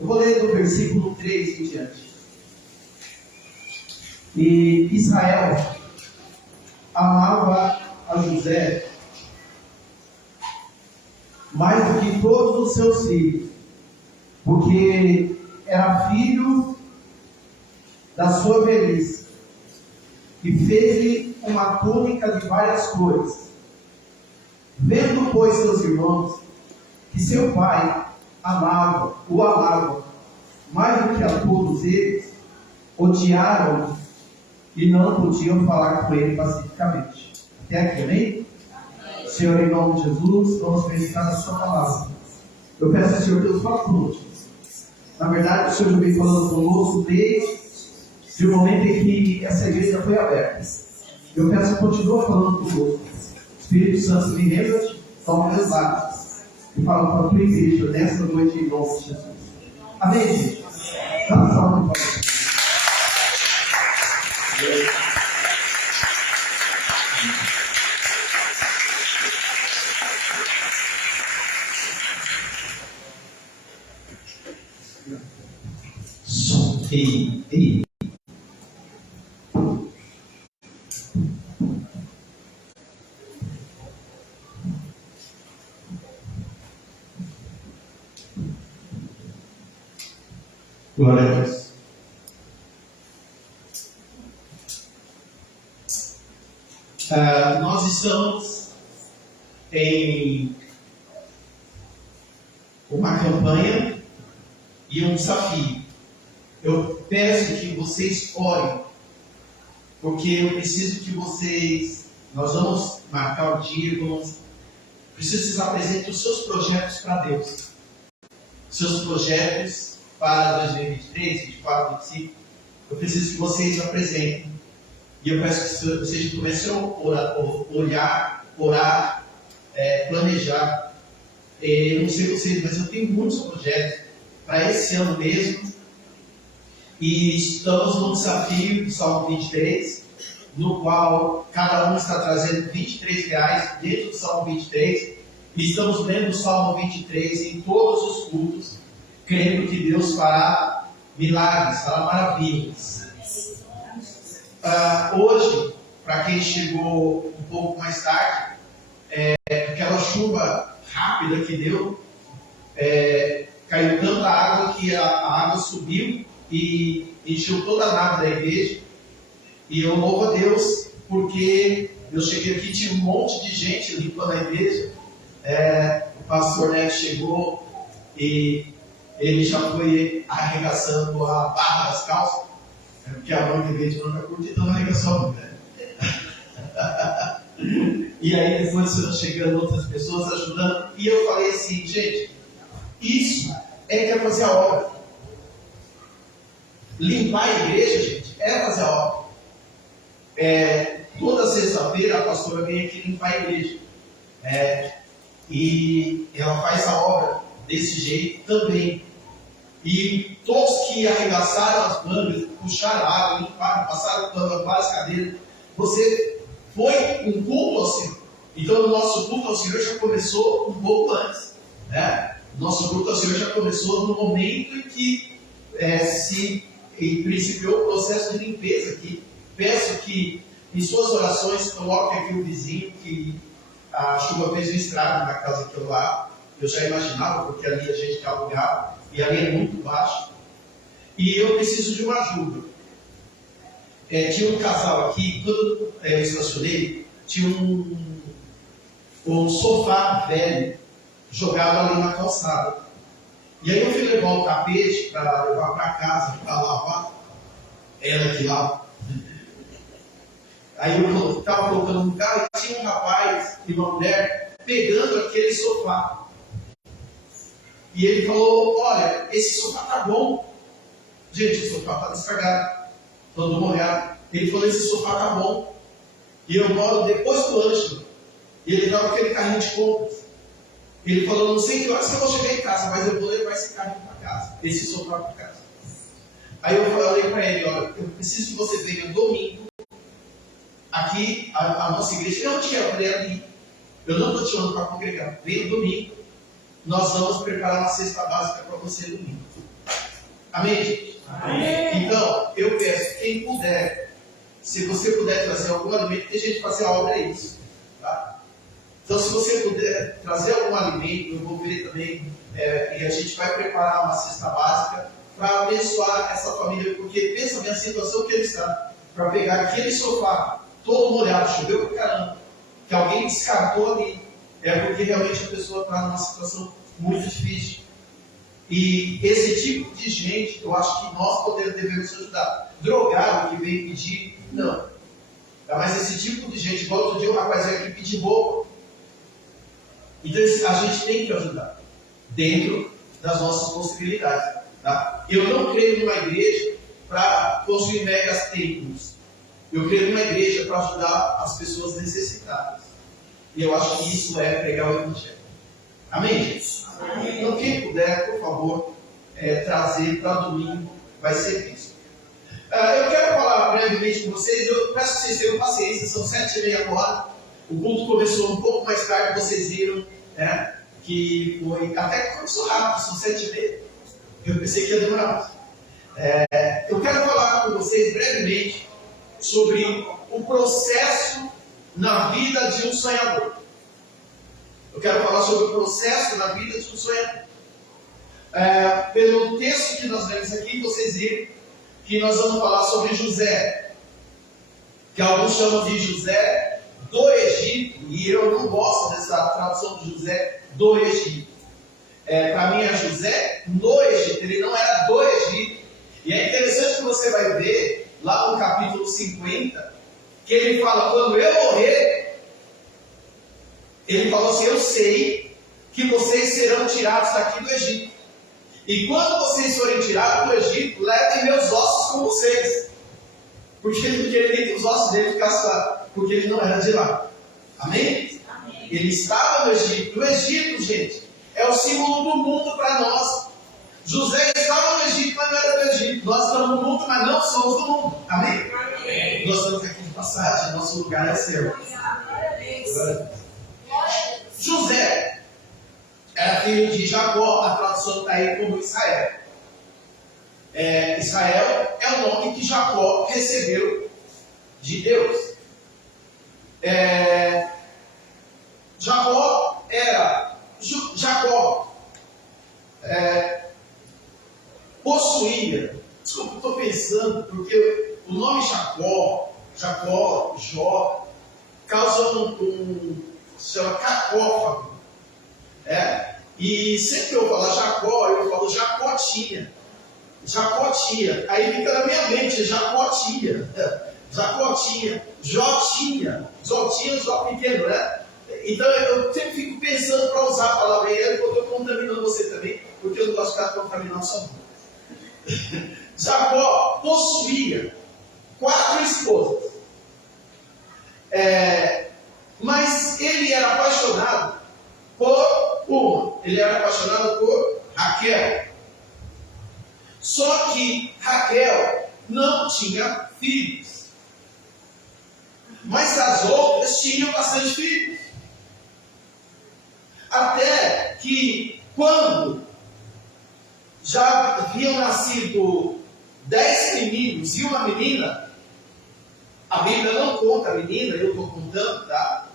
Eu vou ler do versículo 3 em diante. E Israel amava a José mais do que todos os seus filhos, porque era filho da sua velhice, e fez-lhe uma túnica de várias cores. Vendo, pois, seus irmãos, que seu pai o amava mais do que a todos eles, odiaram-o e não podiam falar com ele pacificamente. Até aqui, amém? Senhor, em nome de Jesus, vamos meditar na sua palavra. Eu peço ao Senhor Deus, fala conosco. Na verdade, o Senhor já vem falando conosco desde o momento em que essa igreja foi aberta. Eu peço que continue falando conosco. Espírito Santo, me lembra, toma meus lábios e fala para a tua igreja nesta noite em nome de Jesus. Amém, gente? Vamos falar um pouco. Ei. Glória a Deus. Nós estamos em uma campanha e um desafio. Eu peço que vocês orem, porque eu preciso que nós vamos marcar o dia, preciso que vocês apresentem os seus projetos para Deus. Seus projetos para 2023, 2024, 2025. Eu preciso que vocês apresentem. E eu peço que vocês comecem a orar, planejar. Eu não sei vocês, mas eu tenho muitos projetos para esse ano mesmo. E estamos no desafio do Salmo 23, no qual cada um está trazendo R$23 dentro do Salmo 23. E estamos lendo o Salmo 23 em todos os cultos, crendo que Deus fará milagres, fará maravilhas. Hoje, para quem chegou um pouco mais tarde, aquela chuva rápida que deu, caiu tanta água que a água subiu e encheu toda a nave da igreja. E eu louvo a Deus, porque eu cheguei aqui, tinha um monte de gente limpando a igreja. O pastor Neto chegou e ele já foi arregaçando a barra das calças, porque a mão de vez de manga curta, então arregaçou a manga. E aí depois foram chegando outras pessoas ajudando, e eu falei assim, gente, isso que é fazer a obra. Limpar a igreja, gente, é fazer a obra. Toda sexta-feira a pastora vem aqui limpar a igreja. E ela faz a obra desse jeito também. E todos que arregaçaram as mangas, puxaram água, limparam, passaram pano, limparam as cadeiras, você foi um culto ao Senhor. Então o nosso culto ao Senhor já começou um pouco antes. O nosso culto ao Senhor já começou no momento em que se principiou o processo de limpeza aqui. Peço que em suas orações coloque aqui o vizinho, que a chuva fez um estrago na casa que eu lá. Eu já imaginava, porque ali a gente alugava e ali é muito baixo. E eu preciso de uma ajuda. Tinha um casal aqui, quando eu estacionei, tinha um sofá velho jogado ali na calçada. E aí eu fui levar o tapete para levar para casa, para lavar. Ela que lava. Aí eu estava colocando no carro e tinha um rapaz e uma mulher pegando aquele sofá. E ele falou, olha, esse sofá tá bom. Gente, o sofá tá estragado, todo molhado. Ele falou, esse sofá tá bom. E eu moro depois do Ângelo. E ele estava com aquele carrinho de compras. Ele falou, não sei que horas que eu vou chegar em casa, mas eu vou levar esse carrinho para casa, esse sofá para casa. Aí eu falei para ele, olha, eu preciso que você venha domingo. Aqui, a nossa igreja, eu tinha ali. Eu não estou te chamando para congregar. Venha domingo. Nós vamos preparar uma cesta básica para você domingo. Amém, gente? Amém. Então, eu peço, quem puder, se você puder trazer algum alimento, tem gente fazer a obra, é isso. Tá? Então, se você puder trazer algum alimento, eu vou ver também, e a gente vai preparar uma cesta básica para abençoar essa família, porque pensa bem a situação que ele está, para pegar aquele sofá todo molhado, choveu pra caramba, que alguém descartou ali, porque realmente a pessoa está numa situação muito difícil. E esse tipo de gente, eu acho que nós devemos ajudar. Drogado que vem pedir, não. Mas esse tipo de gente, igual outro dia o rapaz veio aqui pedir roupa. Então a gente tem que ajudar, dentro das nossas possibilidades. Tá? Eu não creio numa igreja para construir megas templos. Eu creio numa igreja para ajudar as pessoas necessitadas. E eu acho que isso é pregar o Evangelho. Amém, gente? Amém. Então, quem puder, por favor, trazer para domingo, vai ser isso. Eu quero falar brevemente com vocês, eu peço que vocês tenham paciência, são 7h30 agora, o culto começou um pouco mais tarde, vocês viram, né, que foi, até que começou rápido, são 7h30, eu pensei que ia demorar mais. Eu quero falar com vocês brevemente sobre o processo na vida de um sonhador. Eu quero falar sobre o processo na vida de um sonhador. Pelo texto que nós lemos aqui, vocês viram que nós vamos falar sobre José, que alguns chamam de José do Egito, e eu não gosto dessa tradução de José do Egito. Para mim é José no Egito, ele não era do Egito. E é interessante que você vai ver lá no capítulo 50, que ele fala, quando eu morrer, ele falou assim, eu sei que vocês serão tirados daqui do Egito. E quando vocês forem tirados do Egito, levem meus ossos com vocês. Porque ele não queria que os ossos dele ficassem lá, porque ele não era de lá. Amém? Amém. Ele estava no Egito. O Egito, gente, é o símbolo do mundo para nós. José estava no Egito, mas não era do Egito. Nós estamos no mundo, mas não somos do mundo. Amém? Amém. Nós estamos aqui de passagem, nosso lugar é céu. José era filho de Jacó, a tradução está aí como Israel. Israel é o nome que Jacó recebeu de Deus. Jacó possuía, desculpa, estou pensando, porque o nome Jacó, Jó, causa se chama cacófago. E sempre que eu falar Jacó, eu falo Jacotinha. Aí fica na minha mente, Jacotinha, Jotinha, Jó pequeno, né? Então eu sempre fico pensando para usar a palavra aí, porque eu estou contaminando você também, porque eu não gosto de ficar contaminando só. Jacó possuía 4 esposas, mas ele era apaixonado por uma, ele era apaixonado por Raquel. Só que Raquel não tinha filhos, mas as outras tinham bastante filhos. Até que quando já haviam nascido 10 meninos e uma menina, a Bíblia não conta a menina, eu estou contando, tá?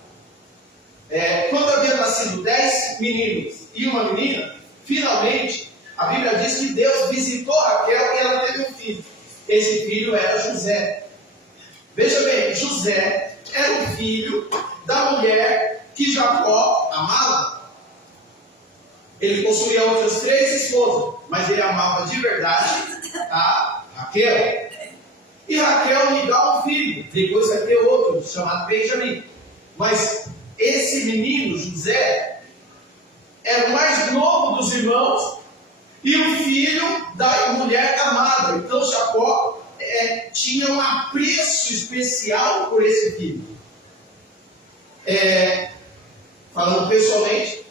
Quando havia nascido 10 meninos e uma menina, finalmente, a Bíblia diz que Deus visitou Raquel e ela teve um filho. Esse filho era José. Veja bem, José era o filho da mulher que Jacó amava. Ele possuía outras 3 esposas, mas ele amava de verdade a Raquel. E Raquel lhe dá um filho, depois vai ter outro, chamado Benjamim. Mas esse menino, José, era o mais novo dos irmãos e o filho da mulher amada. Então Jacó tinha um apreço especial por esse filho. Falando pessoalmente,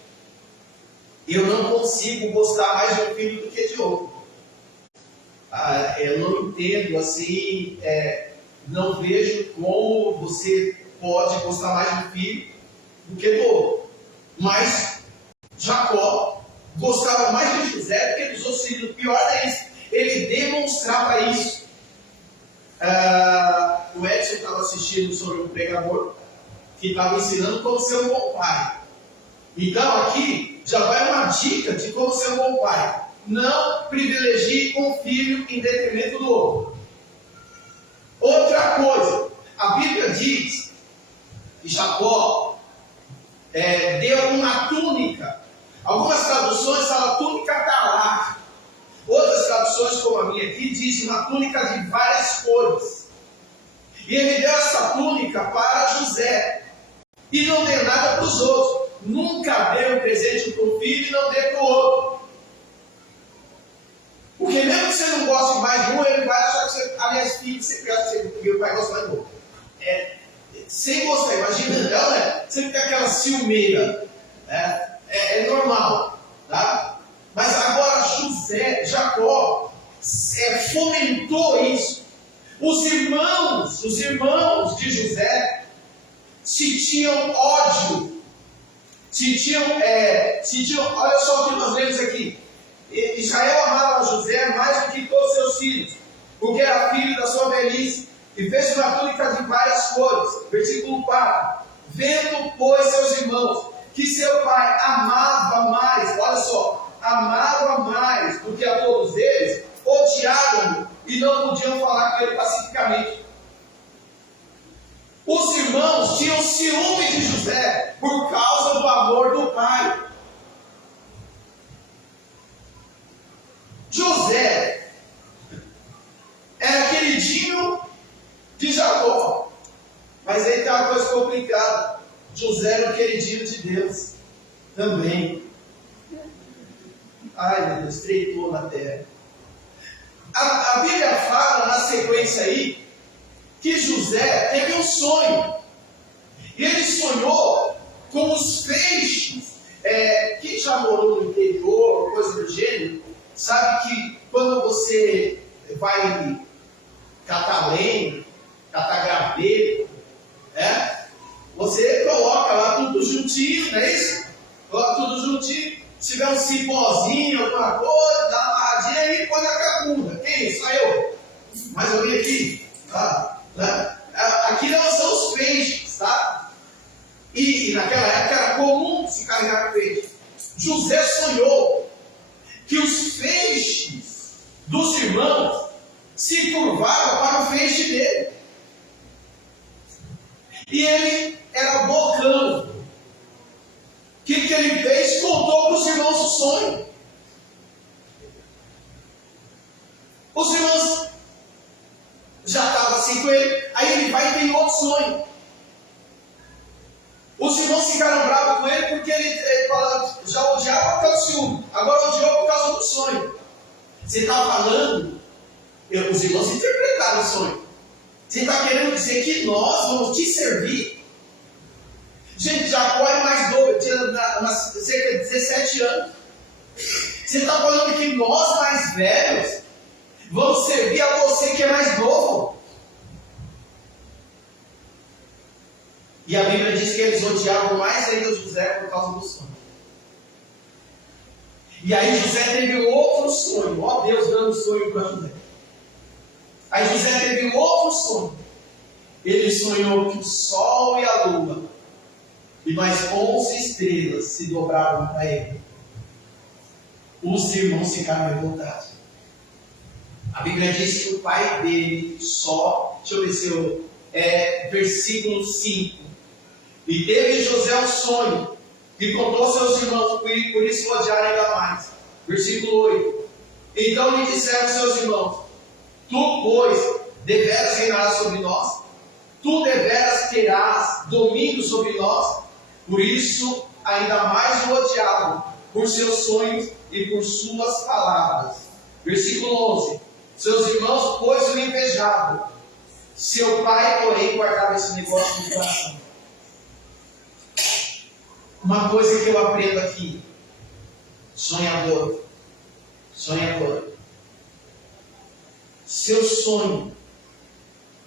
eu não consigo gostar mais de um filho do que de outro. Eu não entendo assim, não vejo como você pode gostar mais de um filho do que do outro. Mas Jacó gostava mais de José do que dos outros filhos. O pior é isso, ele demonstrava isso. O Edson estava assistindo sobre um pregador que estava ensinando como ser um bom pai. Então aqui já vai uma dica de como ser um bom pai. Não privilegie um filho em detrimento do outro. Outra coisa, a Bíblia diz que Jacó deu uma túnica. Algumas traduções falam túnica talá. Outras traduções, como a minha aqui, diz uma túnica de várias cores. E ele deu essa túnica para José. E não deu nada para os outros. Nunca deu um presente para um filho e não deu para o outro. Porque mesmo que você não goste mais de um, ele vai achar que você, aliás, filho, você acha que o pai gosta mais do outro. Sem gostar, imagina, não, você fica aquela ciumeira. É normal, tá? Mas agora José Jacó fomentou isso. Os irmãos de José se tinham ódio, olha só o que nós lemos aqui. Israel amava José mais do que todos seus filhos, porque era filho da sua velhice, e fez uma túnica de várias cores. Versículo 4. Vendo, pois, seus irmãos, que seu pai amava mais, olha só, amava mais do que a todos eles, odiaram-no e não podiam falar com ele pacificamente. Os irmãos tinham ciúme de José por causa do amor do pai. José era queridinho de Jacó, mas aí tem uma coisa complicada. José era o queridinho de Deus também. Ai, meu Deus, treitou na terra. A Bíblia fala na sequência aí que José teve um sonho. E ele sonhou com os feixes. Quem já morou no interior, coisa do gênero, sabe que quando você vai catar lenha, catar graveto, você coloca lá tudo juntinho, não é isso? Coloca tudo juntinho. Se tiver um cipózinho, alguma coisa, dá uma amarradinha aí e põe na capunda. Quem? Só eu. Mais alguém aqui? Aqui não são os peixes, tá? E naquela época era comum se carregar peixe. José sonhou que os feixes dos irmãos se curvavam para o feixe dele. E ele era bocão. O que ele fez? Contou para os irmãos o sonho. Os irmãos já estavam assim com ele. Aí ele vai e tem outro sonho. Os irmãos ficaram bravos com ele porque ele já odiava por causa do ciúme. Agora odiou por causa do sonho. Você está falando, os irmãos interpretaram o sonho. Você está querendo dizer que nós vamos te servir? Gente, Jacó é mais novo, tinha cerca de 17 anos. Você está falando que nós mais velhos vamos servir a você que é mais novo? E a Bíblia diz que eles odiavam mais ainda José por causa do sonho. E aí José teve outro sonho. Ó Deus dando sonho para José. Aí José teve outro sonho. Ele sonhou que o sol e a lua e mais 11 estrelas se dobravam para ele. Os irmãos ficaram revoltados. A Bíblia diz que o pai dele só, deixa eu ver se eu, versículo 5. E teve José um sonho, e contou aos seus irmãos, por isso o odiaram ainda mais. Versículo 8. Então lhe disseram seus irmãos: tu, pois, deveras reinarás sobre nós? Tu deveras terás domínio sobre nós? Por isso, ainda mais o odiavam, por seus sonhos e por suas palavras. Versículo 11. Seus irmãos, pois, o invejavam. Seu pai, porém, guardava esse negócio no coração. Uma coisa que eu aprendo aqui: sonhador. Seu sonho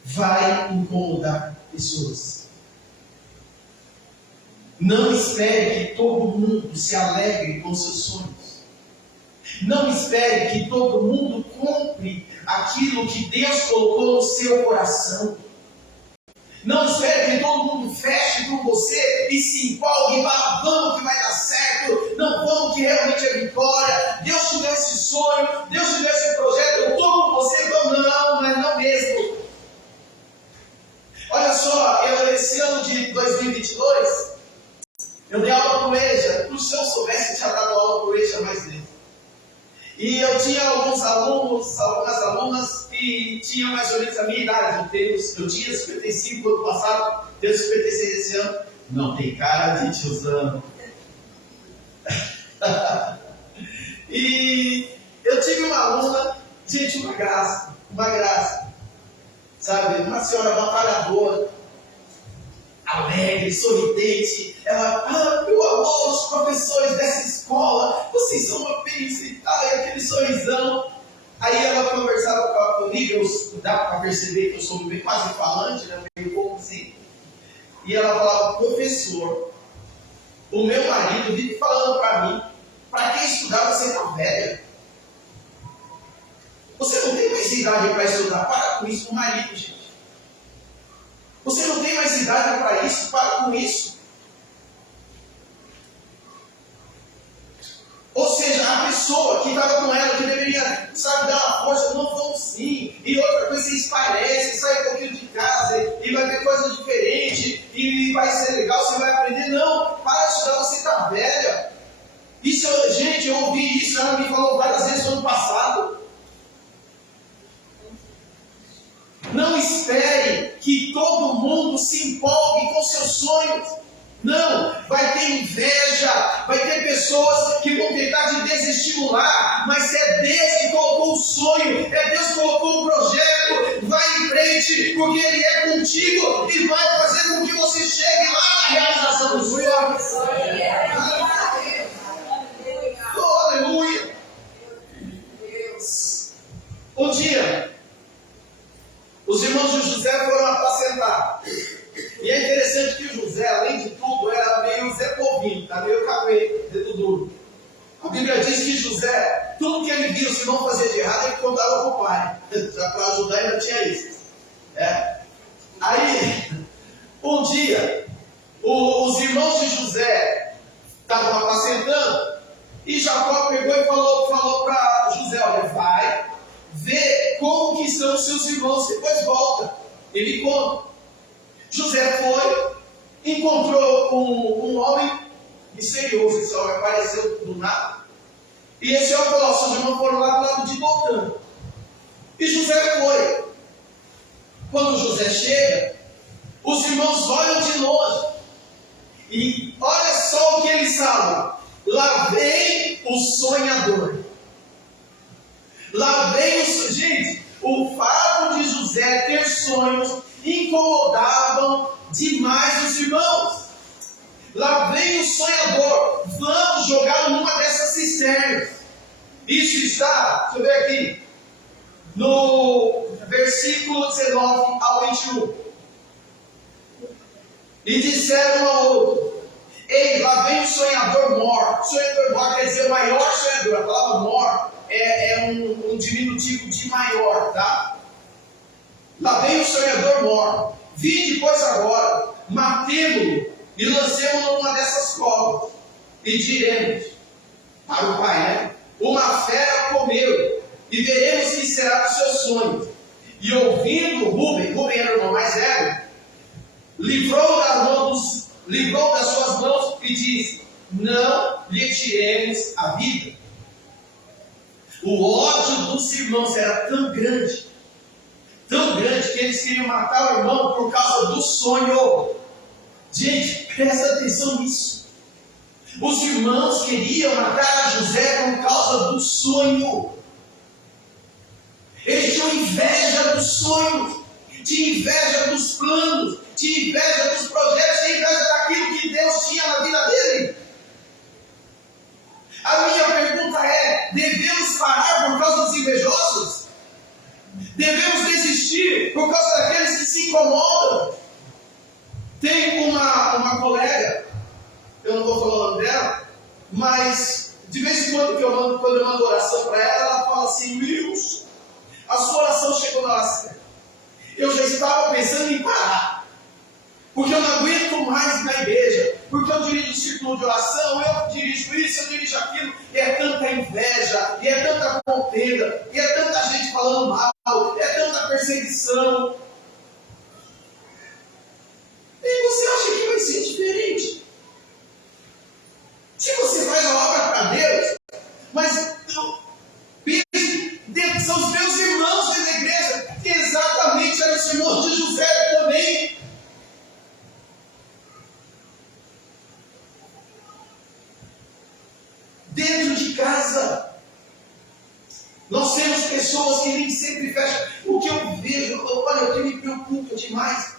vai incomodar pessoas. Não espere que todo mundo se alegre com seus sonhos. Não espere que todo mundo compre aquilo que Deus colocou no seu coração. Não espere que todo mundo feche com você e se empolgue e fala: vamos que vai dar certo, não, vamos que realmente é vitória. Deus te deu esse sonho, Deus te deu esse projeto, eu estou com você, vamos, não, mas não mesmo. Olha só, esse ano de 2022, eu dei aula para o EJA. Se eu soubesse, eu tinha dado aula para o EJA mais vezes. E eu tinha alguns alunos, algumas alunas que tinham mais ou menos a minha idade. Eu tinha 55 ano passado, tenho 56 esse ano. Não tem cara de tiozão. E eu tive uma aluna, gente, uma graça. Sabe, uma senhora batalhadora. alegre, sorridente. Ela, meu amor, os professores dessa escola, vocês são uma bênção e tal, e aquele sorrisão. Aí ela conversava comigo, dá para perceber que eu sou bem quase falante, né? Meio pouco assim. E ela falava, professor, o meu marido vive falando para mim, para que estudar você tá velha? Você não tem mais idade para estudar, para com isso, o marido, gente. Você não tem mais idade para isso, para com isso. Ou seja, a pessoa que estava com ela, que deveria, sabe, dar uma força, não falou sim. E outra coisa, você esparece, sai um pouquinho de casa e vai ver coisa diferente e vai ser legal, você vai aprender. Não, para de estudar, você está velha. Isso, gente, eu ouvi isso, ela me falou várias vezes no ano passado. Não espere que todo mundo se empolgue com seus sonhos. Não, vai ter inveja, vai ter pessoas que vão tentar te desestimular, mas é Deus que colocou o sonho, é Deus que colocou o projeto, vai em frente, porque Ele é contigo e vai fazer com que você chegue lá na realização dos sonhos. Oh, aleluia! Um dia, os irmãos de José foram apacentar. E é interessante que o José, além de tudo, era meio Zé Povinho, tá meio caguete, dedo duro. A Bíblia diz que José, tudo que ele via os irmãos fazer de errado, ele contava para o pai. Já para ajudar ainda tinha isso. Aí, um dia, os irmãos de José estavam apacentando, e Jacó pegou e falou para José, olha, vai, vê como que estão os seus irmãos, depois volta. Ele conta. José foi, encontrou um homem misterioso, esse homem apareceu do nada. E esse homem falou, seus irmãos foram lá do lado de Dotã. E José foi. Quando José chega, os irmãos olham de longe. E olha só o que eles falam. Lá vem o sonhador. Lá vem o... Gente, o fato de José ter sonhos incomodavam demais os irmãos. Lá vem o sonhador. Vamos jogar numa dessas cisternas. Isso está, deixa eu ver aqui, no versículo 19 ao 21. E disseram um ao outro, ei, lá vem o sonhador mor. Sonhador mor quer dizer o maior sonhador. A palavra mor é um diminutivo de maior, tá? Lá vem o sonhador mor. Vinde, pois, agora, matemo-lo e lancemo-lo numa dessas covas. E diremos para o pai, né? Uma fera comeu, e veremos que será dos seus sonhos. E ouvindo Rúben era o irmão mais velho, livrou das suas mãos e disse, não lhe tiremos a vida. O ódio dos irmãos era tão grande, que eles queriam matar o irmão por causa do sonho. Gente, presta atenção nisso. Os irmãos queriam matar a José por causa do sonho. Eles tinham inveja dos sonhos, tinham inveja dos planos, tinham inveja dos projetos, tinham inveja daquilo que Deus tinha na vida dele. A minha pergunta é, devemos parar por causa dos invejosos? Devemos desistir por causa daqueles que se incomodam? Tem uma colega, eu não vou falar o nome dela, mas de vez em quando quando eu mando oração para ela fala assim, Wilson, a sua oração chegou na hora certa. Eu já estava pensando em parar, porque eu não aguento mais na igreja, porque eu dirijo o círculo de oração, eu dirijo isso, eu dirijo aquilo, e é tanta inveja, e é tanta contenda, e é tanta gente falando mal, é tanta perseguição. E você acha que vai ser diferente? Se você faz a obra para Deus, mas são os meus irmãos da igreja, que exatamente eram os irmãos de José também. Dentro de casa, nós temos pessoas que nem sempre fecham. O que eu vejo, olha, o que me preocupa demais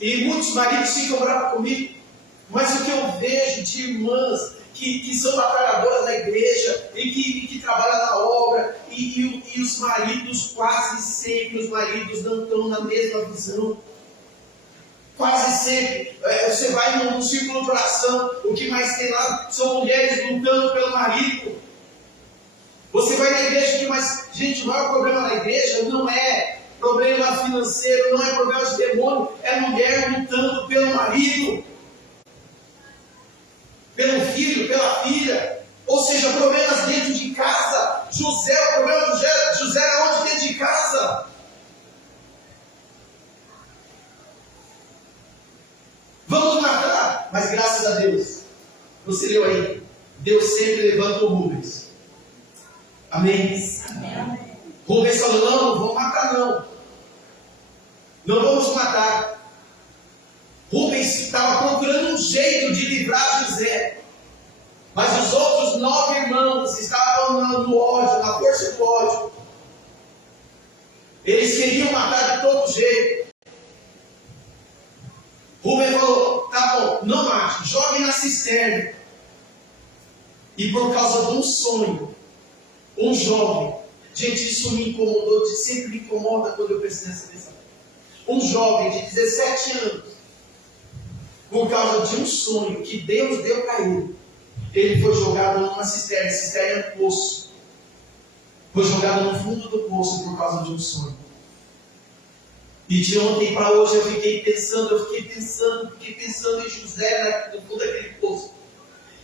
E muitos maridos ficam bravos comigo. Mas o que eu vejo de irmãs que são batalhadoras na igreja e que trabalham na obra, e os maridos, quase sempre, os maridos não estão na mesma visão. Quase sempre, você vai num círculo de oração, o que mais tem lá são mulheres lutando pelo marido. Você vai na igreja, que mais... Gente, o maior problema na igreja não é problema financeiro, não é problema de demônio, é mulher lutando pelo marido, pelo filho, pela filha. Ou seja, problemas dentro de casa. O problema de José era onde? Dentro de casa. Vamos matar, mas graças a Deus, você leu aí, Deus sempre levanta o Rubens. Amém? Amém. Rubens falou, não vamos matar não. Não vamos matar. Rubens estava procurando um jeito de livrar José. Mas os outros 9 irmãos estavam no ódio, na força do ódio. Eles queriam matar de todo jeito. Rubem falou, tá bom, não mate, jogue na cisterna. E por causa de um sonho, um jovem, gente, isso me incomodou, sempre me incomoda quando eu penso nessa questão. Um jovem de 17 anos, por causa de um sonho que Deus deu para ele foi jogado numa cisterna é um poço. Foi jogado no fundo do poço por causa de um sonho. E de ontem para hoje eu fiquei pensando em José no fundo daquele poço.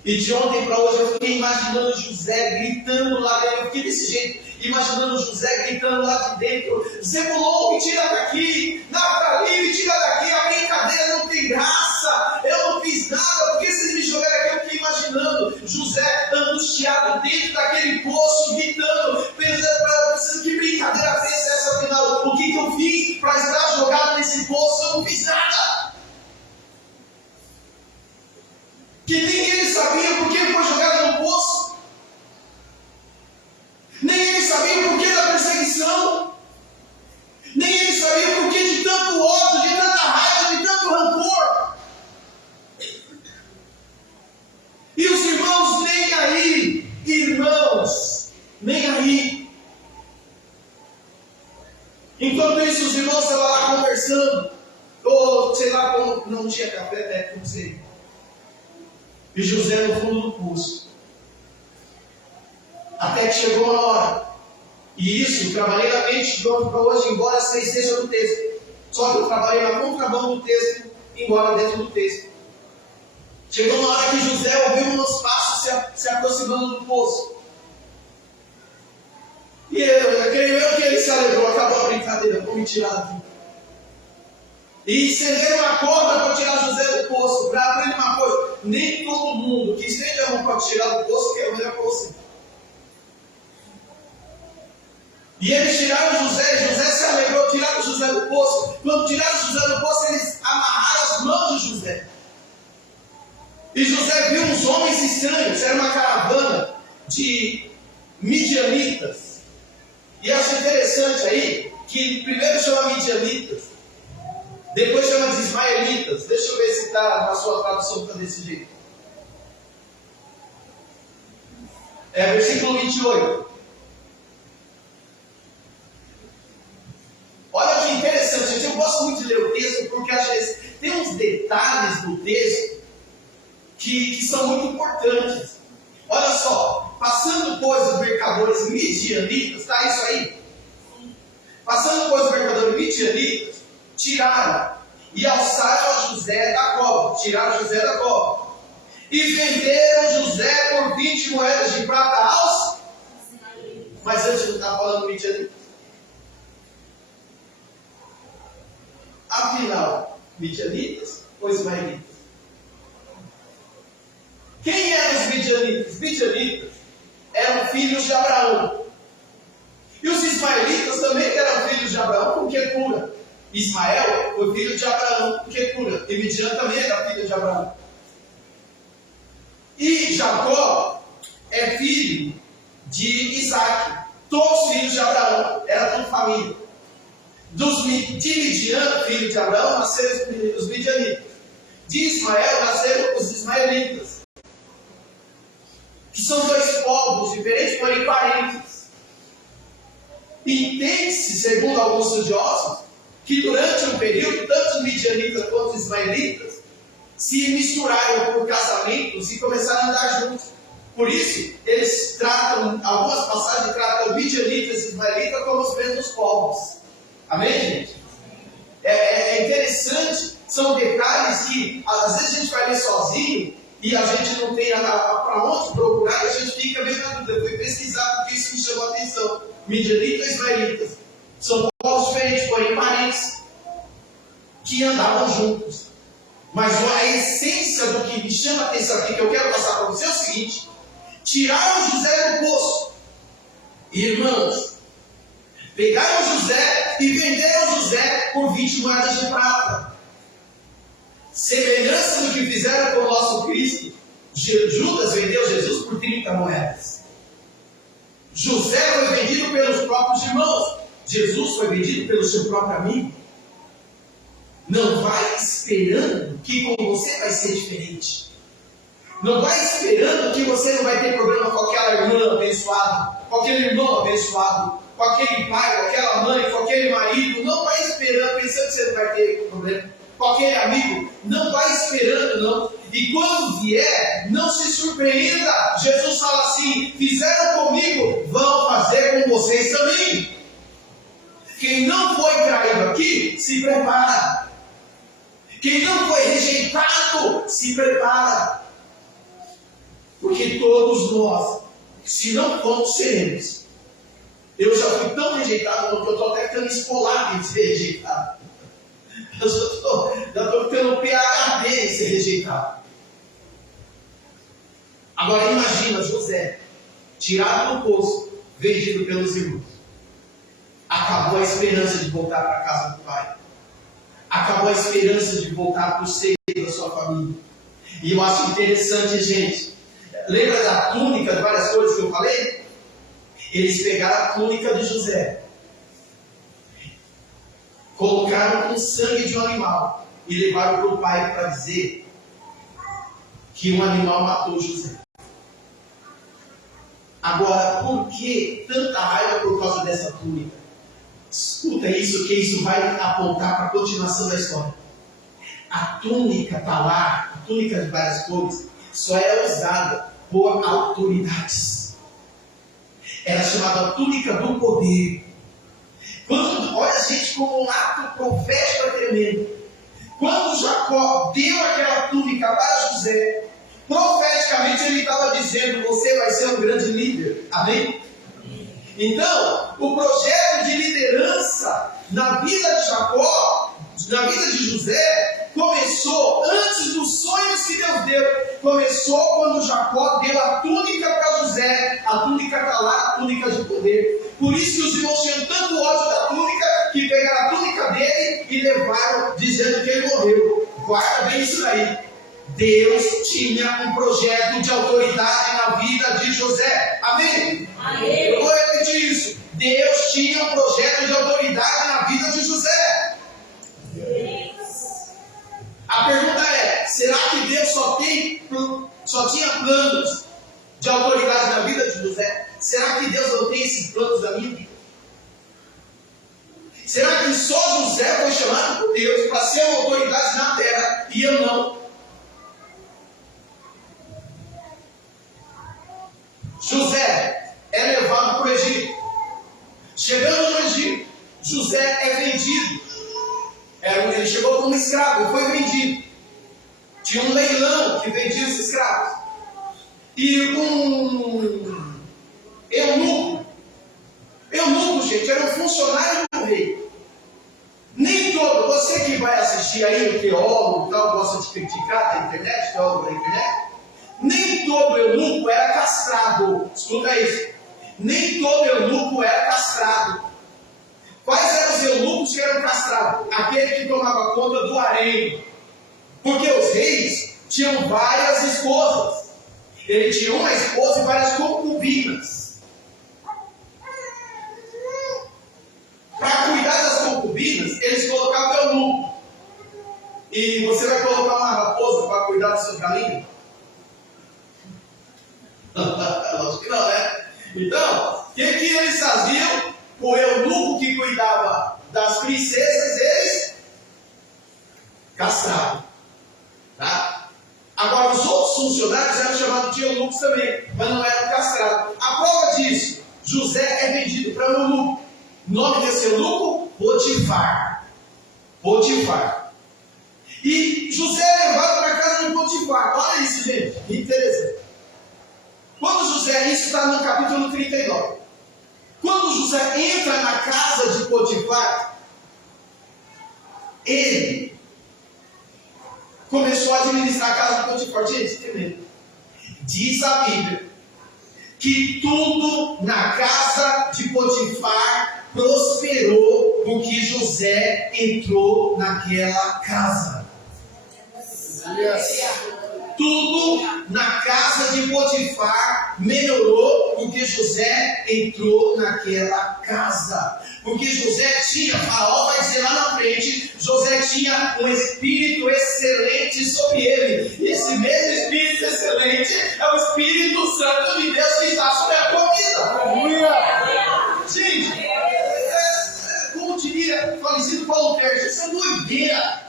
E de ontem para hoje eu fiquei imaginando José gritando lá dentro. Eu fiquei desse jeito, imaginando José gritando lá de dentro: Zebulon, me tira daqui! Naftali, me tira daqui! A brincadeira não tem graça! Eu não fiz nada, porque vocês me jogaram aqui? Eu fiquei imaginando José angustiado dentro daquele poço, gritando, pensando que brincadeira fez essa afinal? O que eu fiz para estar jogado nesse poço? Eu não fiz nada! Que nem ele sabia por que ele foi jogado no poço. Nem ele sabia por que da perseguição. Nem ele sabia por que de tanto ódio, de tanta raiva, de tanto rancor. E os irmãos nem aí. Irmãos, nem aí. Enquanto isso, os irmãos estavam lá conversando. Ou sei lá, como não tinha café, não sei. E José no fundo do poço. Até que chegou a hora. E isso, trabalhei na mente para hoje, embora seja do texto. Só que eu trabalhei na contramão do texto, embora dentro do texto. Chegou uma hora que José ouviu uns passos se aproximando do poço. E eu creio que ele se alegrou, acabou a brincadeira, vou me tirar daqui. E estenderam uma corda para tirar José do poço. Para aprender uma coisa: nem todo mundo que estende a mão para tirar do poço quer o melhor para você. E eles tiraram José, José se alegrou, tiraram José do poço. Quando tiraram José do poço, eles amarraram as mãos de José. E José viu uns homens estranhos, era uma caravana de midianitas. E acho interessante aí que primeiro chama midianitas, depois chama de ismaelitas. Deixa eu ver se está na sua tradução, está desse jeito. Versículo 28. Olha que interessante, gente. Eu gosto muito de ler o texto, porque às vezes tem uns detalhes do texto que são muito importantes. Olha só, passando pois os mercadores midianitas, está isso aí? Passando pois os mercadores midianitas, tiraram e alçaram a José da cova. Tiraram José da cova. E venderam José por 20 moedas de prata aos... Mas antes não estava falando midianitas. Afinal, midianitas ou ismaelitas? Quem eram os midianitas? Midianitas eram filhos de Abraão. E os ismaelitas também eram filhos de Abraão com Quetura. Ismael foi filho de Abraão com Quetura. E Midian também era filho de Abraão. E Jacó é filho de Isaac. Todos filhos de Abraão, era tudo família. De Midian, filho de Abraão, nasceram os midianitas. De Ismael nasceram os ismaelitas, que são dois povos diferentes, porém parentes. Entende-se, segundo alguns estudiosos, que durante um período, tanto os midianitas quanto os ismaelitas se misturaram por casamentos e começaram a andar juntos. Por isso, eles tratam, algumas passagens tratam midianitas e ismaelitas como os mesmos povos. Amém, gente? É interessante, são detalhes que às vezes a gente vai ler sozinho e a gente não tem para onde procurar e a gente fica meio na dúvida. Eu fui pesquisar porque isso me chamou a atenção. Midianitas e ismaelitas são povos diferentes, porém parentes, que andavam juntos. Mas a essência do que me chama a atenção aqui, que eu quero passar para você, é o seguinte: tiraram José do poço. Irmãos, pegaram José e venderam José por 20 moedas de prata. Semelhança do que fizeram com o nosso Cristo. Judas vendeu Jesus por 30 moedas. José foi vendido pelos próprios irmãos. Jesus foi vendido pelo seu próprio amigo. Não vai esperando que com você vai ser diferente. Não vai esperando que você não vai ter problema com aquela irmã abençoada, com aquele irmão abençoado, com aquele pai, com aquela mãe, com aquele marido. Não vai esperando, pensando que você não vai ter problema. Com aquele amigo. Não vai esperando, não. E quando vier, não se surpreenda. Jesus fala assim: fizeram comigo, vão fazer com vocês também. Quem não foi traído aqui, se prepara. Quem não foi rejeitado, se prepara. Porque todos nós, se não fomos, seremos. Eu já fui tão rejeitado que eu estou até ficando esfolado em ser rejeitado. Eu já estou ficando PhD em ser rejeitado. Agora imagina José, tirado do poço, vendido pelos irmãos. Acabou a esperança de voltar para a casa do pai. Acabou a esperança de voltar para o seio da sua família. E eu acho interessante, gente. Lembra da túnica, de várias coisas que eu falei? Eles pegaram a túnica de José, colocaram com sangue de um animal e levaram para o pai para dizer que um animal matou José. Agora, por que tanta raiva por causa dessa túnica? Escuta isso, que isso vai apontar para a continuação da história. A túnica está lá, a túnica de várias cores, só é usada por autoridades. Era chamada túnica do poder. Olha a gente como um ato profético tremendo. Quando Jacó deu aquela túnica para José, profeticamente ele estava dizendo: você vai ser um grande líder. Amém? Então, o projeto de liderança na vida de Jacó, na vida de José, começou antes dos sonhos que Deus deu. Começou quando Jacó deu a túnica para José. A túnica está lá, a túnica de poder. Por isso que os irmãos tinham tanto ódio da túnica, que pegaram a túnica dele e levaram, dizendo que ele morreu. Guarda bem isso aí. Deus tinha um projeto de autoridade na vida de José. Amém? Amém. Eu vou repetir isso. Deus tinha um projeto de autoridade na vida de José. A pergunta é: será que Deus só tinha planos de autoridade na vida de José? Será que Deus não tem esses planos da minha vida? Será que só José foi chamado por Deus para ser uma autoridade na terra e eu não? José é levado para o Egito. Chegando no Egito, José é vendido. Ele chegou como escravo e foi vendido. Tinha um leilão que vendia os escravos. E um eunuco, gente, era um funcionário do rei. Nem todo, você que vai assistir aí o teólogo, tal, gosta de criticar na internet, teólogo da internet, nem todo eunuco era castrado. Escuta isso. Nem todo eunuco era castrado. Quais eram os eunucos que eram castrados? Aquele que tomava conta do harém. Porque os reis tinham várias esposas. Ele tinha uma esposa e várias concubinas. Para cuidar das concubinas, suas galinhas? Lógico que não, né? Então, o que eles faziam? O eunuco que cuidava das princesas, eles castravam. Tá? Agora, os outros funcionários eram chamados de eunucos também, mas não eram castrados. A prova disso, José é vendido para um eunuco. O nome desse eunuco? Potifar. Potifar. E José é levado para a casa de Potifar. Olha isso, gente, que interessante. Quando José, isso está no capítulo 39. Quando José entra na casa de Potifar, ele começou a administrar a casa de Potifar. Gente, tremendo. Diz a Bíblia que tudo na casa de Potifar prosperou porque José entrou naquela casa. Tudo na casa de Potifar melhorou porque José entrou naquela casa. Porque José tinha, Faraó vai dizer lá na frente, José tinha um espírito excelente sobre ele. E esse mesmo espírito excelente é o Espírito Santo de Deus que está sobre a tua vida. Gente, como diria o falecido Paulo Pérez, isso é doideira.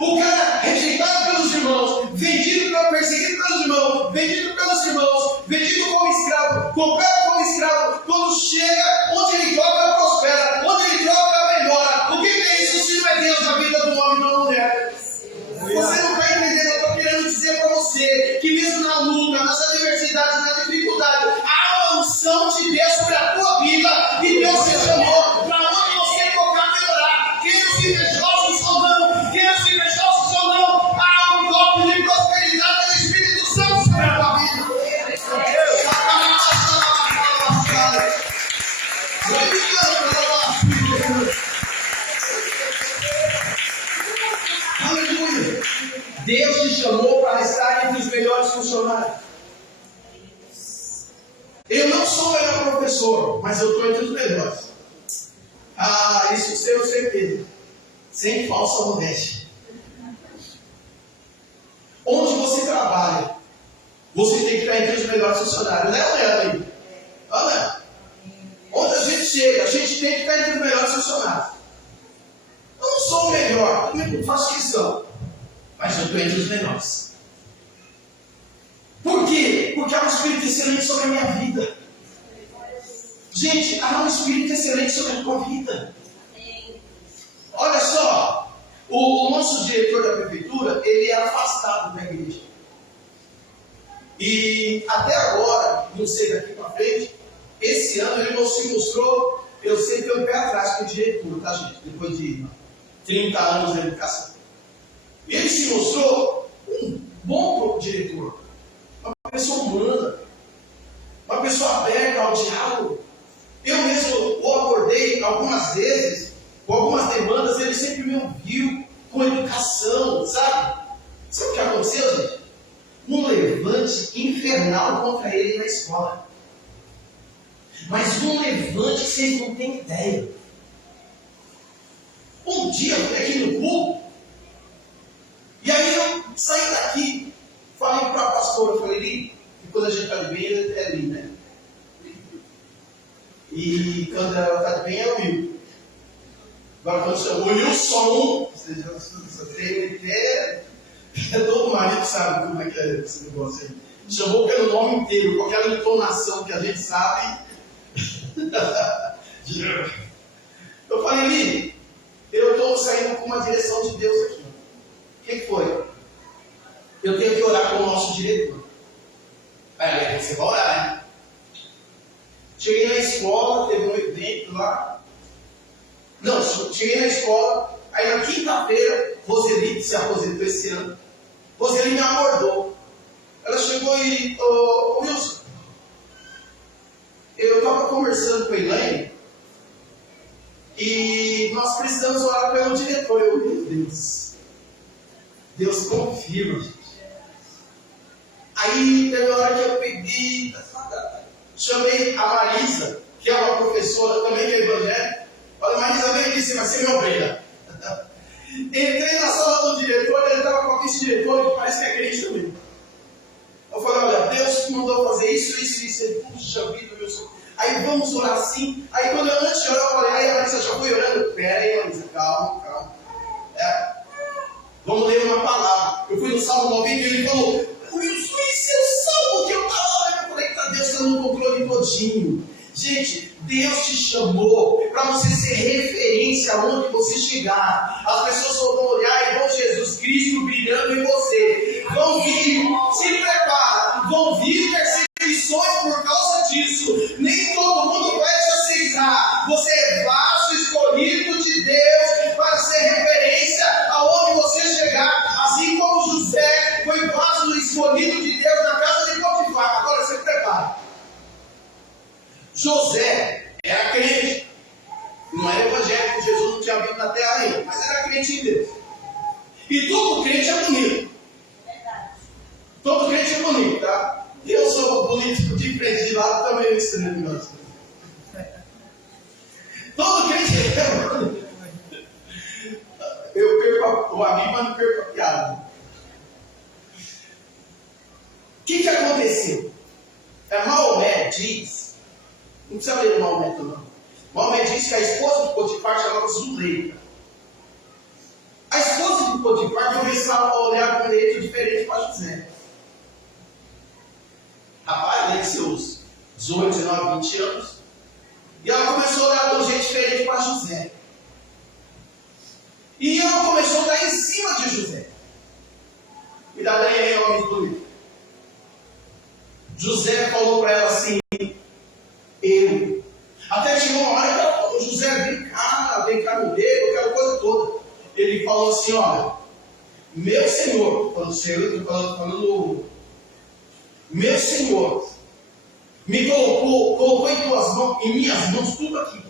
O cara rejeitado pelos irmãos, perseguido pelos irmãos, vendido pelos irmãos, vendido como escravo, comprado como escravo, quando chega, onde ele toca, prospera, onde ele toca, melhora. O que é isso se não é Deus na vida do homem e da mulher? Você não está entendendo, eu estou querendo dizer para você, que mesmo na luta, nas adversidades, na dificuldade, há uma unção de Deus sobre a tua vida, e Deus te chamou para onde você tocar, melhorar. Quem os invejosos ou não, quem os invejosos ou não, há um golpe de prosperidade do Espírito Santo sobre a tua vida. Aleluia! Deus te chamou para estar entre os melhores funcionários. Eu não sou o melhor professor, mas eu estou entre os melhores. Isso tenho certeza. Sem falsa modéstia. Onde você trabalha, você tem que estar entre os melhores funcionários. Não é, amigo? Olha. Onde a gente chega, a gente tem que estar entre os melhores funcionários. Eu não sou o melhor, eu faço questão. Mas eu estou entre os melhores. Por quê? Porque há um Espírito excelente sobre a minha vida. Gente, há um Espírito excelente sobre a tua vida. Olha só, o nosso diretor da prefeitura, ele é afastado da igreja. E até agora, não sei daqui para frente, esse ano ele não se mostrou, eu sei que eu pé atrás com o diretor, tá, gente? Depois de 30 anos de educação. Ele se mostrou um bom diretor, uma pessoa humana, uma pessoa aberta ao diálogo. Eu mesmo o abordei algumas vezes, com algumas demandas, ele sempre me ouviu com educação, sabe? Sabe o que aconteceu, gente? Um levante infernal contra ele na escola. Mas um levante que vocês não têm ideia. Um dia eu fui aqui no culto, e aí eu saí daqui, falei para a pastora, falei, Li, e quando a gente está de bem, é Li, né? E quando ela está de bem, é o Will. Agora quando chama o Wilson, você já tem todo marido sabe como é que é esse negócio aí. Chamou pelo nome inteiro, com aquela entonação que a gente sabe. Eu falei, Li, eu estou saindo com uma direção de Deus aqui. O que foi? Eu tenho que orar com o nosso diretor. Aí você vai orar, né? Cheguei na escola, teve um evento lá. Não, cheguei na escola. Aí na quinta-feira, Roseli, que se aposentou esse ano, Roseli me abordou. Ela chegou e, Wilson, eu estava conversando com a Elaine e nós precisamos orar pelo diretor. Eu, meu Deus, Deus confirma, gente. Aí teve uma hora que eu peguei, chamei a Marisa, que é uma professora também que é evangélica. Olha, Marisa, vem aqui, você vai ser minha ovelha. Entrei na sala do diretor, ele estava com a vice-diretora, que parece que é crente também. Eu falei, olha, Deus mandou fazer isso, isso, isso. Ele, puxa vida, meu Senhor. Aí vamos orar assim. Aí quando eu antes de orar, eu falei, aí a Larissa já foi orando. Pera aí, Larissa, calma, calma. Vamos ler uma palavra. Eu fui no Salmo 90 e ele falou, esse é o Salmo que eu estava lendo. Eu falei, Deus está no controle todinho. Gente, Deus te chamou para você ser referência aonde você chegar. As pessoas só vão olhar e vão Jesus Cristo brilhando em você. Vão vir, se prepara, vão vir perseguições por causa disso. Nem todo mundo vai te aceitar. Você é vaso escolhido de Deus para ser referência aonde você chegar. Assim como José foi vaso escolhido de Deus na casa de Potifar. Agora se prepara. José era crente, não era evangélico, Jesus não tinha vindo na terra ainda, mas era crente em Deus. E todo crente é bonito. Todo crente é bonito, tá? Eu sou político de frente, de lado também esse negócio. Todo crente é bonito. Eu perco o amigo, mas não perco a piada. O que aconteceu? Maomé diz. Não precisa ler o Maomé não. Maomé diz que a esposa de Potifar chamava Zuleika. A esposa de Potifar começava a olhar com um jeito diferente para José. Rapaz, ele seus 18, 19, 20 anos. E ela começou a olhar de um jeito diferente para José. E ela começou a dar em cima de José. Cuidado aí, homens do livro. José falou para ela assim, até chegou uma hora que ela falou, José, vem cá no dedo, aquela coisa toda. Ele falou assim, olha, meu Senhor, quando o Senhor, eu estou falando, meu Senhor, me colocou em tuas mãos, em minhas mãos tudo aqui.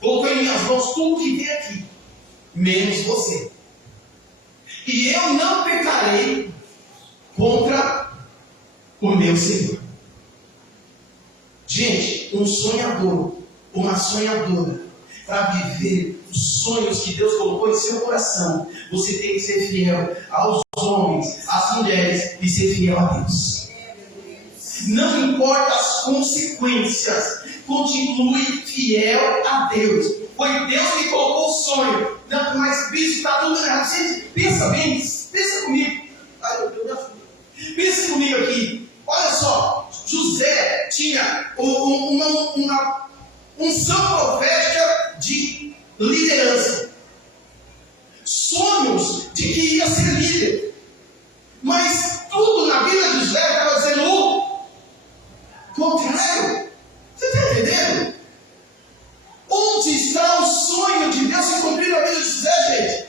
Colocou em minhas mãos tudo que tem aqui, menos você. E eu não pecarei contra o meu Senhor. Gente, um sonhador, uma sonhadora, para viver os sonhos que Deus colocou em seu coração, você tem que ser fiel aos homens, às mulheres e ser fiel a Deus. Não importa as consequências, continue fiel a Deus. Foi Deus que colocou o sonho. Não, mas bispo, está tudo errado. Gente, pensa bem, pensa comigo. Ai, meu Deus, pensa comigo aqui. Olha só, José tinha uma unção profética de liderança. Sonhos de que ia ser líder. Mas tudo na vida de José estava dizendo o contrário. Você está entendendo? Onde está o sonho de Deus se cumprir na vida de José, gente?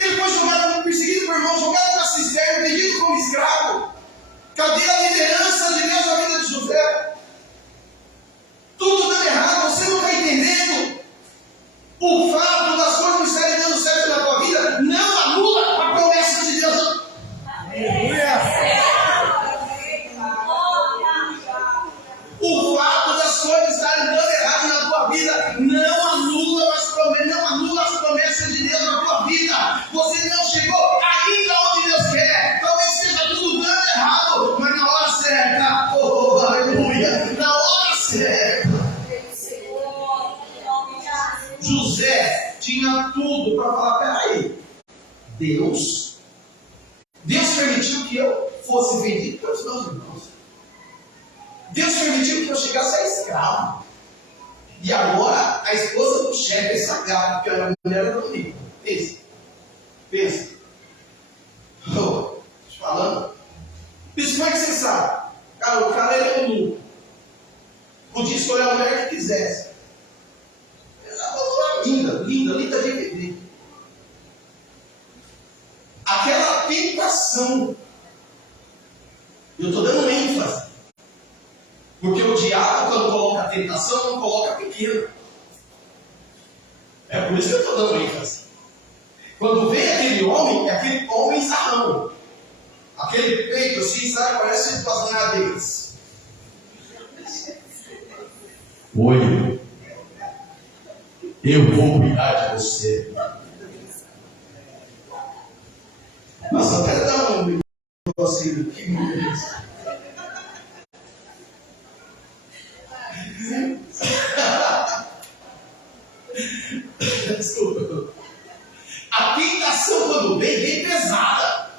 Ele foi jogado, perseguido por irmão, jogado na cisterna, vendido como escravo. Cadê a liderança de Deus na vida de José? Tudo dando errado, você não está entendendo? O fato das coisas não estarem dando certo na tua vida não anula a promessa de Deus. O fato das coisas estarem dando errado na tua vida não anula as promessas de Deus na tua vida. Você não chegou ainda onde Deus quer. Talvez esteja tudo dando errado, mas na hora certa, oh, aleluia, na hora certa. José tinha tudo para falar, peraí, Deus permitiu que eu fosse vendido pelos meus irmãos. Deus permitiu que eu chegasse a escravo. E agora a esposa do chefe é sagrada, porque a mulher era bonita. Pensa. Tô te falando. Isso como é que você sabe? Cara, o cara era eunuco. Podia escolher a mulher que quisesse. Ela linda de viver. Aquela tentação. Eu estou dando ênfase. Porque o diabo, quando coloca a tentação, não coloca pequeno. É por isso que eu estou dando ênfase. Quando vem aquele homem sarrão. Aquele peito assim, sabe? Parece as banhadeiras. Oi, eu vou cuidar de você. ficou assim, que beleza. Desculpa. A tentação, quando vem pesada.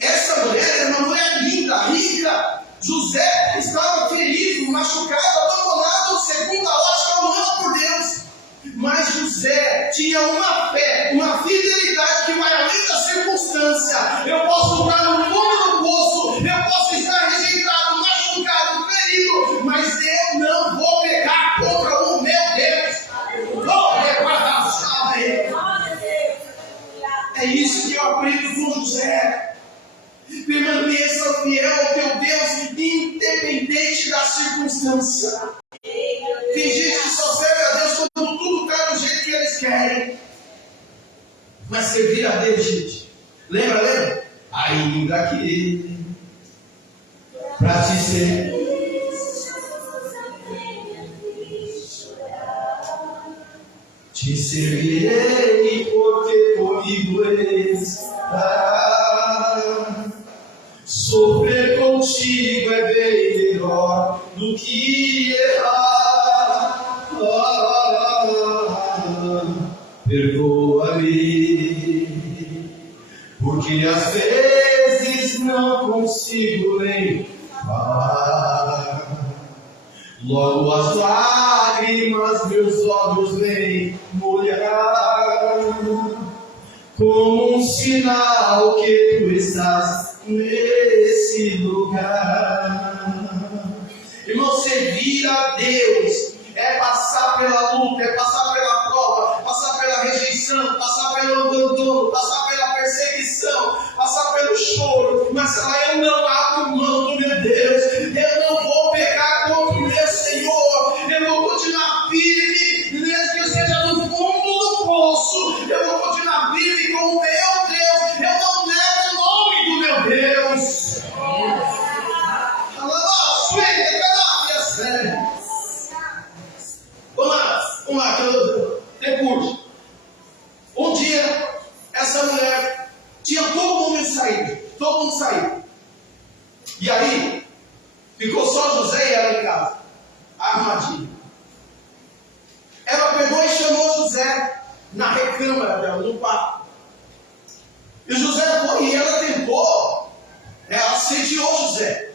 Essa mulher era uma mulher linda, rica. José estava ferido, machucado, abandonado, segundo a ótica humana por Deus. Mas José tinha uma fé, uma fidelidade que vai além da circunstância. Eu posso estar no fundo do poço, eu posso estar rejeitado, machucado, ferido, mas eu não vou pecar contra o meu Deus. É isso que eu aprendo com José. Permaneça fiel ao teu Deus, independente da circunstância. Tem gente que só serve a Deus quando tudo está do jeito que eles querem. Mas servir a Deus, gente, lembra? Ainda que para te ser. Te servirei porque comigo está. Sofrer contigo é bem melhor do que errar. Perdoa-me, porque às vezes não consigo nem falar. Logo as lágrimas meus olhos vêm molhar, como um sinal que tu estás nesse lugar. Irmão, servir a Deus é passar pela luta, é passar pela prova, passar pela rejeição, passar pelo abandono, passar pela perseguição, passar pelo choro, mas eu não abro mão do meu Deus, eu não vou pecar contra o meu Senhor, eu vou continuar firme, mesmo que eu esteja no fundo do poço, eu vou continuar firme com o meu Deus, eu não nego o nome do meu Deus. Vamos lá, recurso. Um dia, essa mulher tinha todo mundo saído. E aí, ficou só José e ela em casa. Armadilha. Ela pegou e chamou José na recâmara dela, no quarto. E José foi e ela tentou, ela assediou José.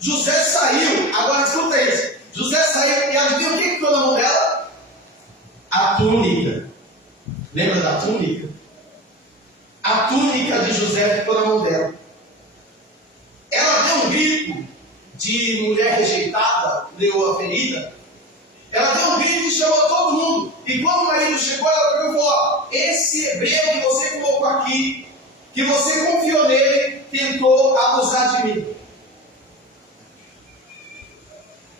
José saiu, agora escuta isso. José saiu e adivinha o que ficou na mão dela? A túnica. Lembra da túnica? A túnica de José ficou na mão dela. Ela deu um grito de mulher rejeitada, deu a ferida. Ela deu um grito e chamou todo mundo. E quando o marido chegou, ela perguntou: ó, esse hebreu que você colocou aqui, que você confiou nele, tentou abusar de mim.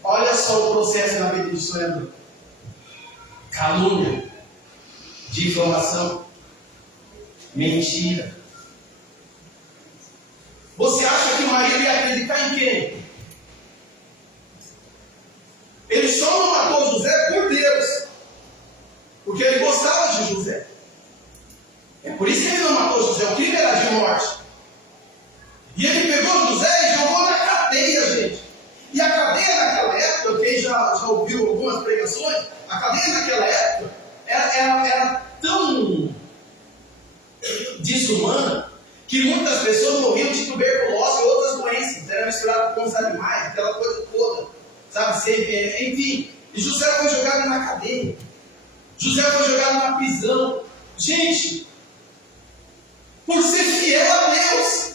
Olha só o processo na vida de Sueli. Calúnia, difamação, mentira. Você acha que o marido ia acreditar em quem? Ele só não matou José por Deus, porque ele gostava de José. É por isso que ele não matou José, o crime era de morte. E ele pegou José e jogou na cadeia, gente. E a cadeia naquela época, quem já ouviu algumas pregações, a cadeia naquela época era tão desumana que muitas pessoas morriam de tuberculose e outras doenças. Era misturado com os animais, aquela coisa toda. Sabe? Enfim. E José foi jogado na cadeia. José foi jogado na prisão. Gente, por ser fiel a Deus,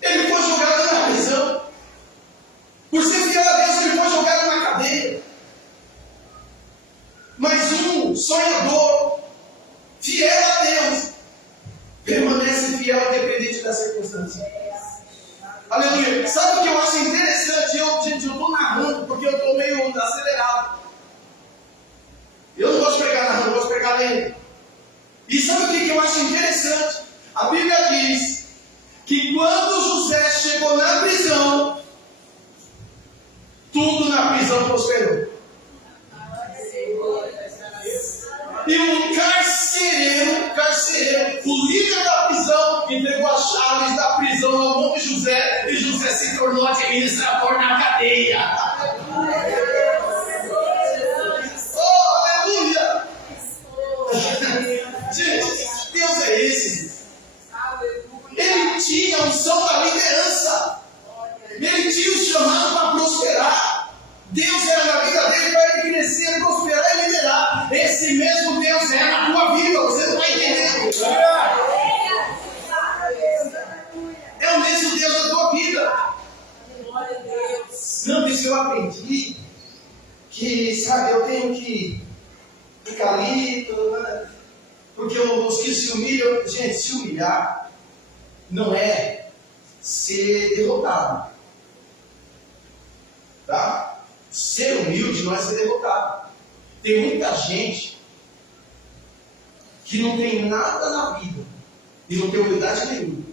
ele foi jogado na prisão. Por ser fiel a Deus, ele foi jogado na cadeia. Mas um sonhador, fiel a Deus, permanece fiel independente da circunstância. Aleluia. Sabe o que eu acho interessante? Gente, eu estou narrando porque eu estou meio acelerado. Eu não gosto de pregar narrando, eu gosto de pregar lendo. E sabe o que eu acho interessante? A Bíblia diz que quando José chegou na prisão, tudo na prisão prosperou. E um carcereiro, o líder da prisão, administrador na cadeia. Oh, aleluia! Gente, Deus é esse. Ele tinha a unção da liderança. Ele tinha o chamado para prosperar. Deus era na vida dele para ele crescer, prosperar e liderar. Esse mesmo Deus é na tua vida. Você não está entendendo? É o mesmo Deus da tua vida. Não, isso eu aprendi. Que, sabe, eu tenho que ficar ali, porque os que se humilham, gente, se humilhar não é ser derrotado, tá? Ser humilde não é ser derrotado. Tem muita gente que não tem nada na vida e não tem humildade nenhuma.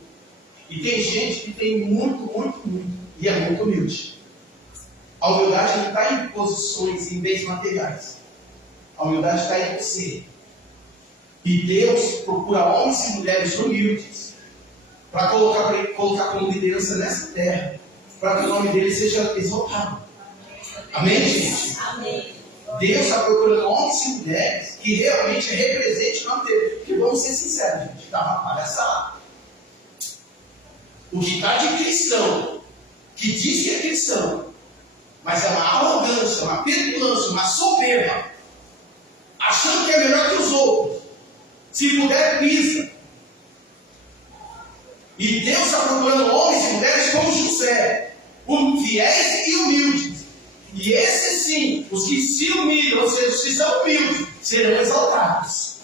E tem gente que tem muito e é muito humilde. A humildade não está em posições, em bens materiais. A humildade está em você. E Deus procura homens e mulheres humildes para colocar como liderança nessa terra, para que o nome dele seja exaltado. Amém, gente? Amém. Deus está procurando homens e mulheres que realmente representem o nome dele. Porque vamos ser sinceros, gente, está uma palhaçada. O que está de cristão, que diz que é cristão, mas é uma arrogância, uma petulância, uma soberba, achando que é melhor que os outros. Se puder, pisa. E Deus está procurando homens e mulheres como José, fiéis e humildes. E esses sim, os que se humilham, ou seja, os que são humildes, serão exaltados.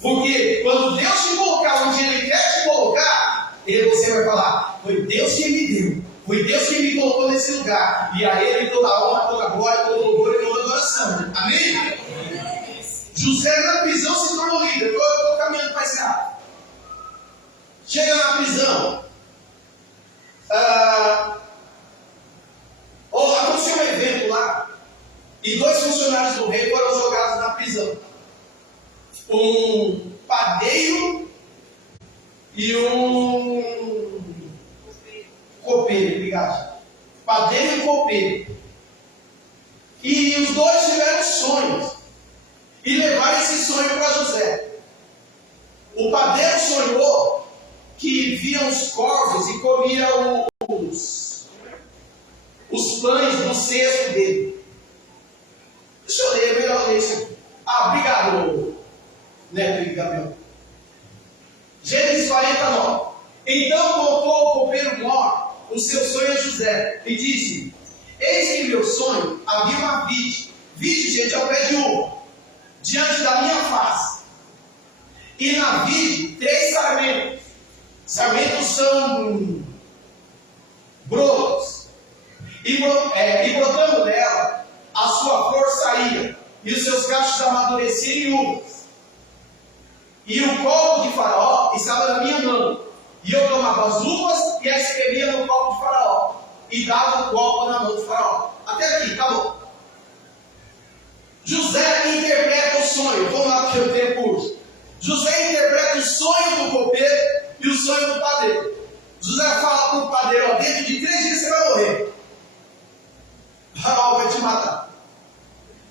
Porque quando Deus te colocar onde Ele quer te colocar, você vai falar: foi Deus que me deu, foi Deus que me colocou nesse lugar. E a Ele toda a honra, toda a glória, todo louvor e toda adoração. Amém? José na prisão se tornou líder. Eu estou caminhando para esse lado. Chega na prisão. Aconteceu um evento lá. E 2 funcionários do rei foram jogados na prisão. Um padeiro e um copeiro. Obrigado. Padeiro e copeiro. E os dois tiveram sonhos. E levaram esse sonho para José. O padeiro sonhou que via os corvos e comia os pães do cesto dele. Deixa eu ler, melhor ler isso aqui. Obrigado, Neto e Gabriel. Gênesis 49. Então contou o copeiro mor o seu sonho a José e disse: eis que em meu sonho havia uma vide. Vide, gente, é o pé de uva, diante da minha face. E na vide 3 sarmentos. Sarmentos são brotos. E brotando dela, a sua flor saía, e os seus cachos amadureciam em uvas. E o copo de Faraó estava na minha mão. E eu tomava as uvas e as espremia no copo de Faraó. E dava o copo na mão de Faraó. Até aqui, acabou. José interpreta o sonho. Vamos lá porque eu tenho curso. José interpreta o sonho do copeiro e o sonho do padeiro. José fala para o padeiro: dentro de 3 dias você vai morrer. Faraó vai te matar.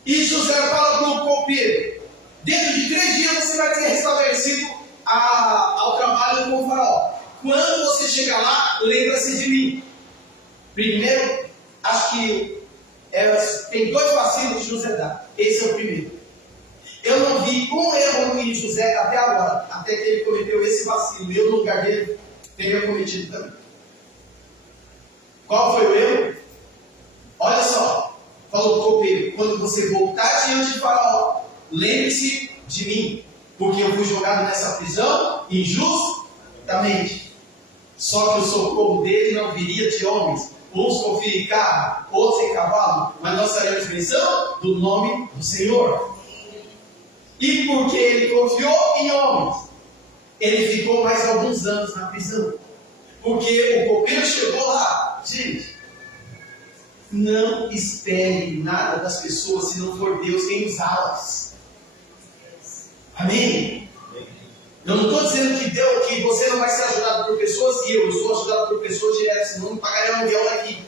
E José fala para o copeiro: dentro de 3 dias você vai ser restabelecido ao trabalho com o Faraó. Quando você chegar lá, lembra-se de mim. Primeiro, acho que tem 2 vacilos que José dá. Esse é o primeiro. Eu não vi um erro em José até agora, até que ele cometeu esse vacilo. Eu, no lugar dele, teria cometido também. Qual foi o erro? Olha só, falou o copeiro: quando você voltar diante de Faraó, lembre-se de mim, porque eu fui jogado nessa prisão injustamente. Só que o socorro dele não viria de homens, uns confiam em carro, outros em cavalo, mas nós faremos menção do nome do Senhor. E porque ele confiou em homens, ele ficou mais alguns anos na prisão. Porque o copeiro chegou lá. Gente, não espere nada das pessoas se não for Deus quem usá-las. Amém? Eu não estou dizendo que você não vai ser ajudado por pessoas, e eu sou ajudado por pessoas direto, senão não pagaria aluguel daqui.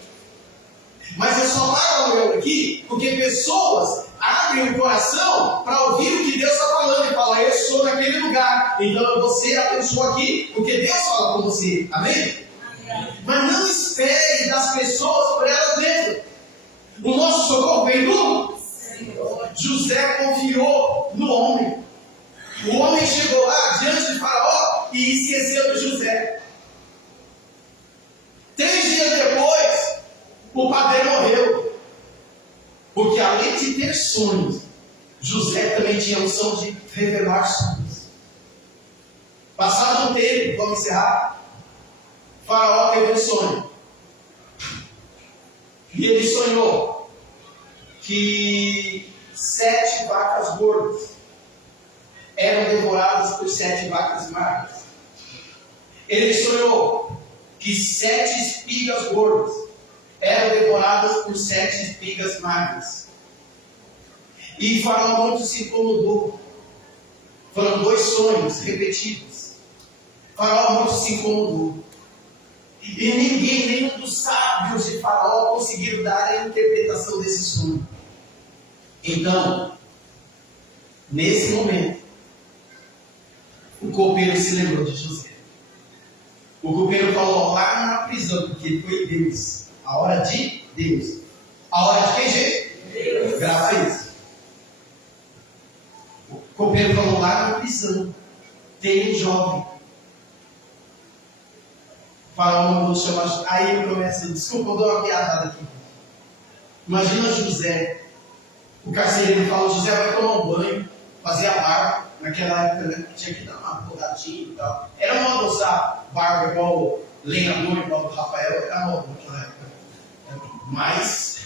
Mas eu só paro o aqui porque pessoas abrem o coração para ouvir o que Deus está falando e falar, eu sou naquele lugar. Então você é a pessoa aqui porque Deus fala com você. Amém? Mas não espere das pessoas por elas mesmas. O nosso socorro vem do Senhor. José confiou no homem. O homem chegou lá diante de Faraó e esqueceu de José. 3 dias depois, o padeiro morreu. Porque além de ter sonhos, José também tinha a unção de revelar sonhos. Passado um tempo, vamos encerrar. Faraó teve um sonho. E ele sonhou que 7 vacas gordas eram devoradas por 7 vacas magras. Ele sonhou que 7 espigas gordas eram devoradas por 7 espigas magras. E Faraó muito se incomodou. Foram 2 sonhos repetidos. Faraó muito se incomodou. E nenhum dos sábios de Faraó conseguiram dar a interpretação desse sonho. Então, nesse momento, o copeiro se lembrou de José. O copeiro falou lá na prisão, porque foi Deus. A hora de Deus. A hora de quem, gente? Deus. Grava isso. O copeiro falou lá na prisão. Tem um jovem. Faraó mandou chamar. Aí eu começo, desculpa, eu dou uma piadada aqui. Imagina José. O carcereiro fala, José vai tomar um banho, fazer a barba. Naquela época, né, tinha que dar uma rodadinha e tal. Era moda usar barba igual lenhador, igual o Rafael. Era moda naquela época. Mas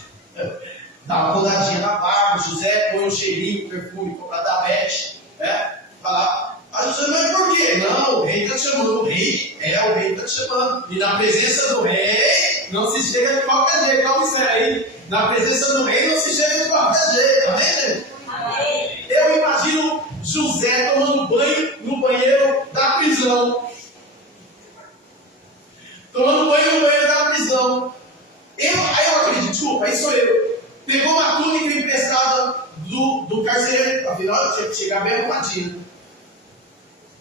dá uma rodadinha na barba. José põe um cheirinho, perfume, comprado da Beth. Falar, José, mas por quê? Não, o rei está te chamando. O rei está te chamando. E na presença do rei, não se chega de qualquer jeito. Calma isso aí. Na presença do rei, não se chega de qualquer jeito. Amém, gente? Amém. Eu imagino José tomando banho no banheiro da prisão. Tomando banho no banheiro da prisão. Aí eu acredito, desculpa, aí sou eu. Pegou uma túnica emprestada do carcereiro. Afinal, eu tinha que chegar bem arrumadinho.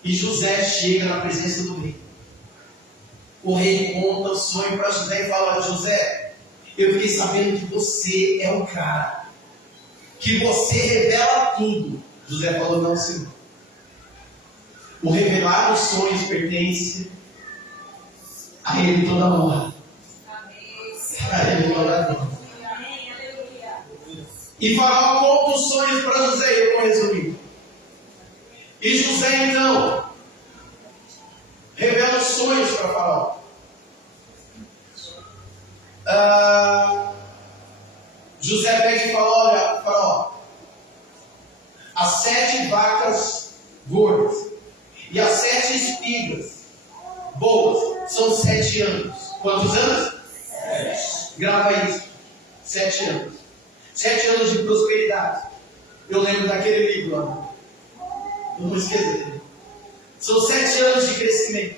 E José chega na presença do rei. O rei conta o sonho para José e fala, José, eu fiquei sabendo que você é o cara. Que você revela tudo. José falou, não, senhor. O revelar os sonhos pertence a ele toda a honra. A ele toda a honra. E Faraó conta os sonhos para José, eu vou resumir. E José então revela os sonhos para Faraó. José pega e fala, olha, Faraó, as 7 vacas gordas e as 7 espigas boas são 7 anos. Quantos anos? 7. Grava isso. 7 anos. 7 anos de prosperidade. Eu lembro daquele livro lá. Não vou esquecer. São 7 anos de crescimento.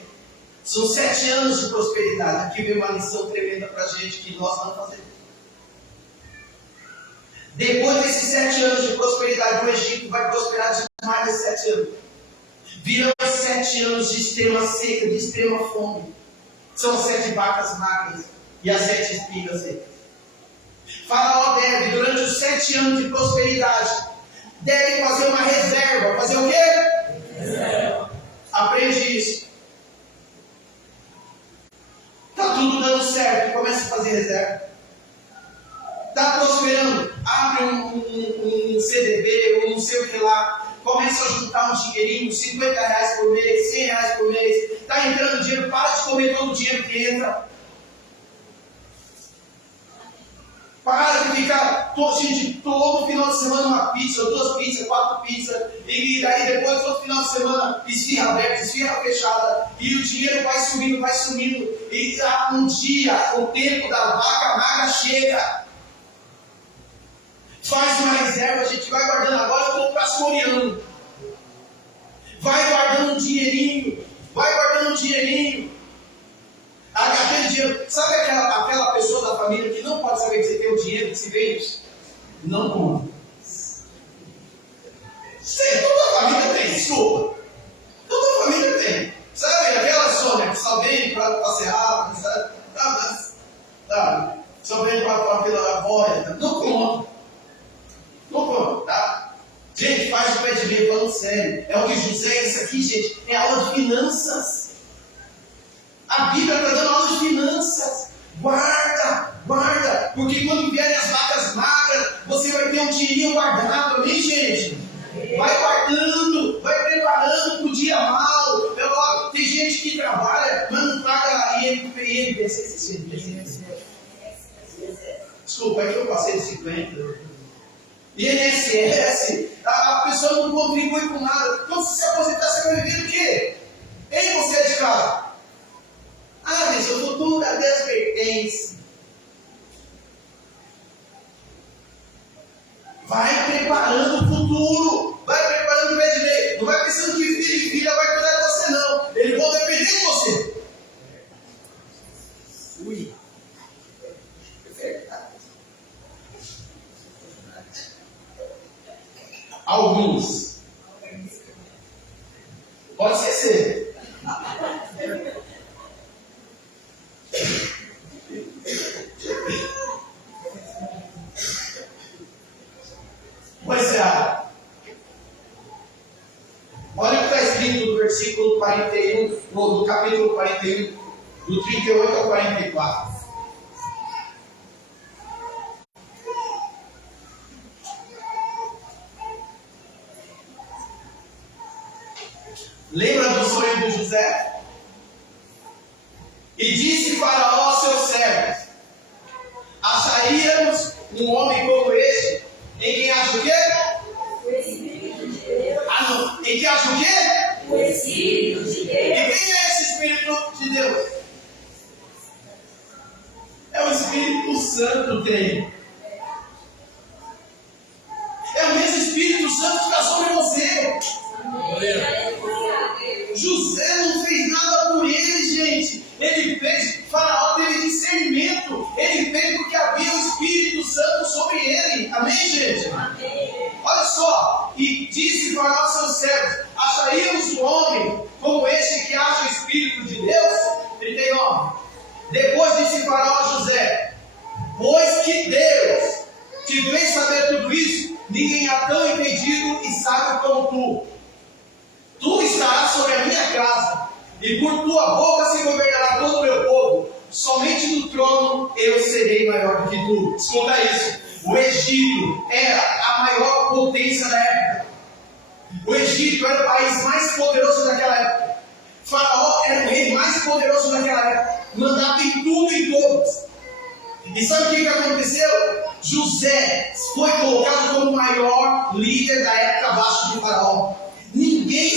São 7 anos de prosperidade. Aqui vem uma lição tremenda para a gente que nós não fazemos. Depois desses 7 anos de prosperidade, o Egito vai prosperar demais desses 7 anos. Virão 7 anos de extrema seca, de extrema fome. São as 7 vacas magras e as 7 espigas secas. Faraó deve, durante os 7 anos de prosperidade, deve fazer uma reserva. Fazer o quê? Reserva. Aprende isso. Está tudo dando certo, começa a fazer reserva. Está prosperando, abre um CDB, ou não sei o que lá, começa a juntar um dinheirinho, R$50 por mês, R$100 por mês, está entrando dinheiro, para de comer todo o dinheiro que entra. Para de ficar todo final de semana uma pizza, 2 pizzas, 4 pizzas, e daí depois todo final de semana esfirra aberta, esfirra fechada, e o dinheiro vai sumindo, e um dia o tempo da vaca magra chega. Faz uma reserva, a gente vai guardando. Agora eu estou pastoreando. Vai guardando um dinheirinho. Aquele dinheiro. Sabe aquela pessoa da família que não pode saber foi dizer que é o dinheiro que se veio. Não conta. Sei, toda a família tem, desculpa. Toda a família tem. Sabe, aquela Sônia que só vem para passear, sabe? Sabe? Só vem para pela boia. Não conta. Não conta, tá? Gente, faz o pé de meia falando sério. É o que José, isso aqui, gente, é aula de finanças. A Bíblia está dando aula de finanças. Guarda, porque quando vierem as vacas magras, você vai ter um dinheirinho guardado, amém, gente? Vai guardando, vai preparando para o dia mau. Tem gente que trabalha, mas não paga INPC. Desculpa, é que eu passei de 50. INSS, a pessoa não contribui com nada. Quando você se aposentar, você vai viver o quê? Ei, você é de casa. Mas o futuro a Deus pertence. Vai preparando o futuro. Vai preparando o pé de meia. Não vai pensando que filho e filha vai cuidar de você, não. Eles vão depender de você. Ui. É verdade. Alguns. Pode ser. Pois é. Olha o que está escrito no versículo 41, no capítulo 41, do 38 ao 44. Lembra do sonho de José? E disse Faraó aos seus servos: acharíamos um homem como este, em quem acha o quê? O Espírito de Deus. Não. Em quem acha o quê? O Espírito de E Deus. quem é esse Espírito de Deus? É o Espírito Santo dele. É o mesmo Espírito Santo que está sobre você. José não fez nada por ele, gente. Ele fez, Faraó teve discernimento. Ele fez porque havia o Espírito Santo sobre ele. Amém, gente? Amém. Olha só. E disse Faraó aos seus servos: acharíamos um homem como este que acha o Espírito de Deus? 39. Depois disse Faraó a José: pois que Deus te fez saber tudo isso, ninguém é tão entendido e sábio como tu. Tu estarás sobre a minha casa, e por tua boca se governará todo o meu povo. Somente no trono eu serei maior do que tu. Escuta isso. O Egito era a maior potência da época. O Egito era o país mais poderoso daquela época. Faraó era o rei mais poderoso daquela época. Mandava em tudo e em todos. E sabe o que aconteceu? José foi colocado como o maior líder da época abaixo de Faraó. Ninguém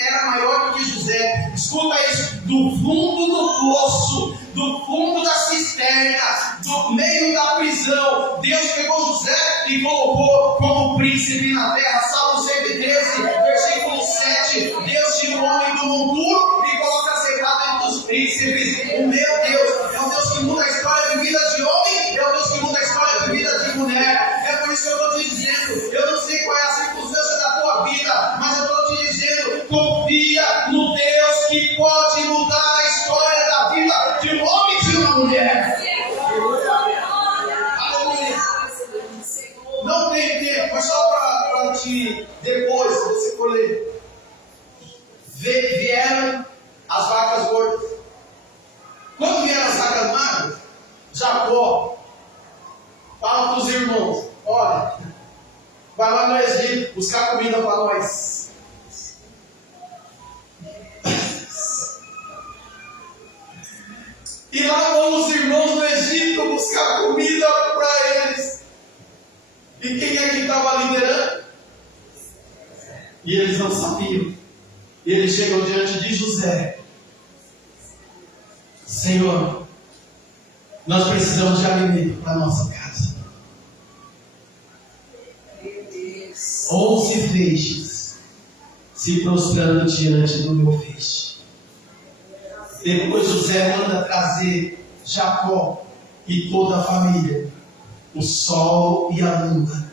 era maior do que José. Escuta isso: do fundo do poço, do fundo da cisterna, do meio da prisão, Deus pegou José e colocou como príncipe na terra. Salmo 113, versículo 7. Deus tira o homem do monturo e coloca sentado entre os príncipes. O meu Deus é o Deus que muda a história de vida de homem, é o Deus que muda a história de vida de mulher. É por isso que eu estou te dizendo, eu não sei qual é a circunstância da tua vida, mas eu estou te dizendo, confia no Deus que pode mudar a história da vida de um homem e de uma mulher. Aleluia. Não tem tempo, mas só para te, depois, se você for ler, vieram as vacas gordas. Quando vieram as vacas magras, Jacó fala para os irmãos: olha, vai lá no Egito buscar comida para nós. E lá vão os irmãos do Egito buscar comida para eles. E quem é que estava liderando? E eles não sabiam. E eles chegam diante de José: Senhor, nós precisamos de alimento para a nossa casa. 11 feixes se prostrando diante do meu feixe. Depois José manda trazer Jacó e toda a família, o sol e a lua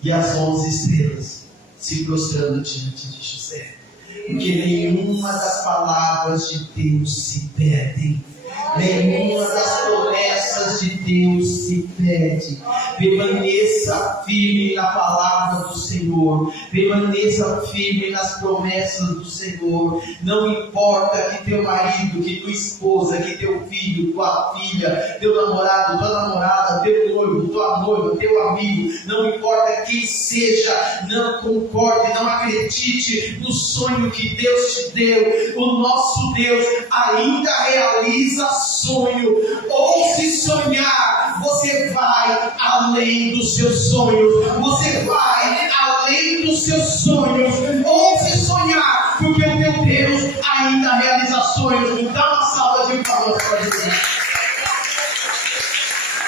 e as 11 estrelas se prostrando diante de José. Porque nenhuma das palavras de Deus se perdem. Nenhuma das promessas de Deus se perde. Permaneça firme na palavra do Senhor. Permaneça firme nas promessas do Senhor. Não importa que teu marido, que tua esposa, que teu filho, tua filha, teu namorado, tua namorada, teu noivo, tua noiva, teu amigo, não importa quem seja, não concorde, não acredite no sonho que Deus te deu. O nosso Deus ainda realiza sonho. Ou se sonhar, você vai além dos seus sonhos. Você vai além dos seus sonhos. Ou se sonhar, porque o teu Deus ainda realiza sonhos. Dá uma salva de palmas para Jesus.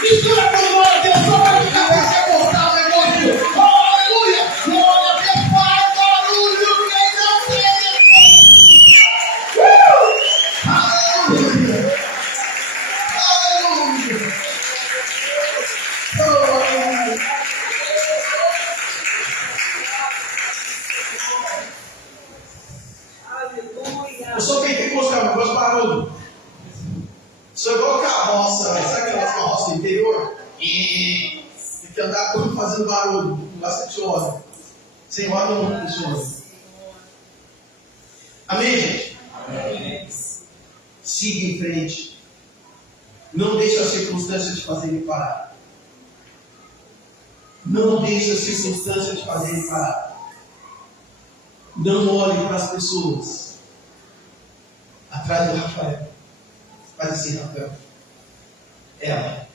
Mistura com glória a Deus, só para ficar para você cortar o negócio. Oh, aleluia! Glória a Deus, faz barulho, quem não crê. Aleluia! Aleluia! Eu sou pentecostal, eu gosto de barulho. Sou igual carroça, sabe aquelas carroças do interior? E tem que andar fazendo barulho, com bastante óleo. Sem óleo não funciona. Amém, gente? Amém. Siga em frente. Não deixe as circunstâncias te fazerem parar. Não deixe as circunstâncias te fazerem parar. Não olhe para as pessoas. Atrás do Rafael. Faz assim, Rafael. Ela.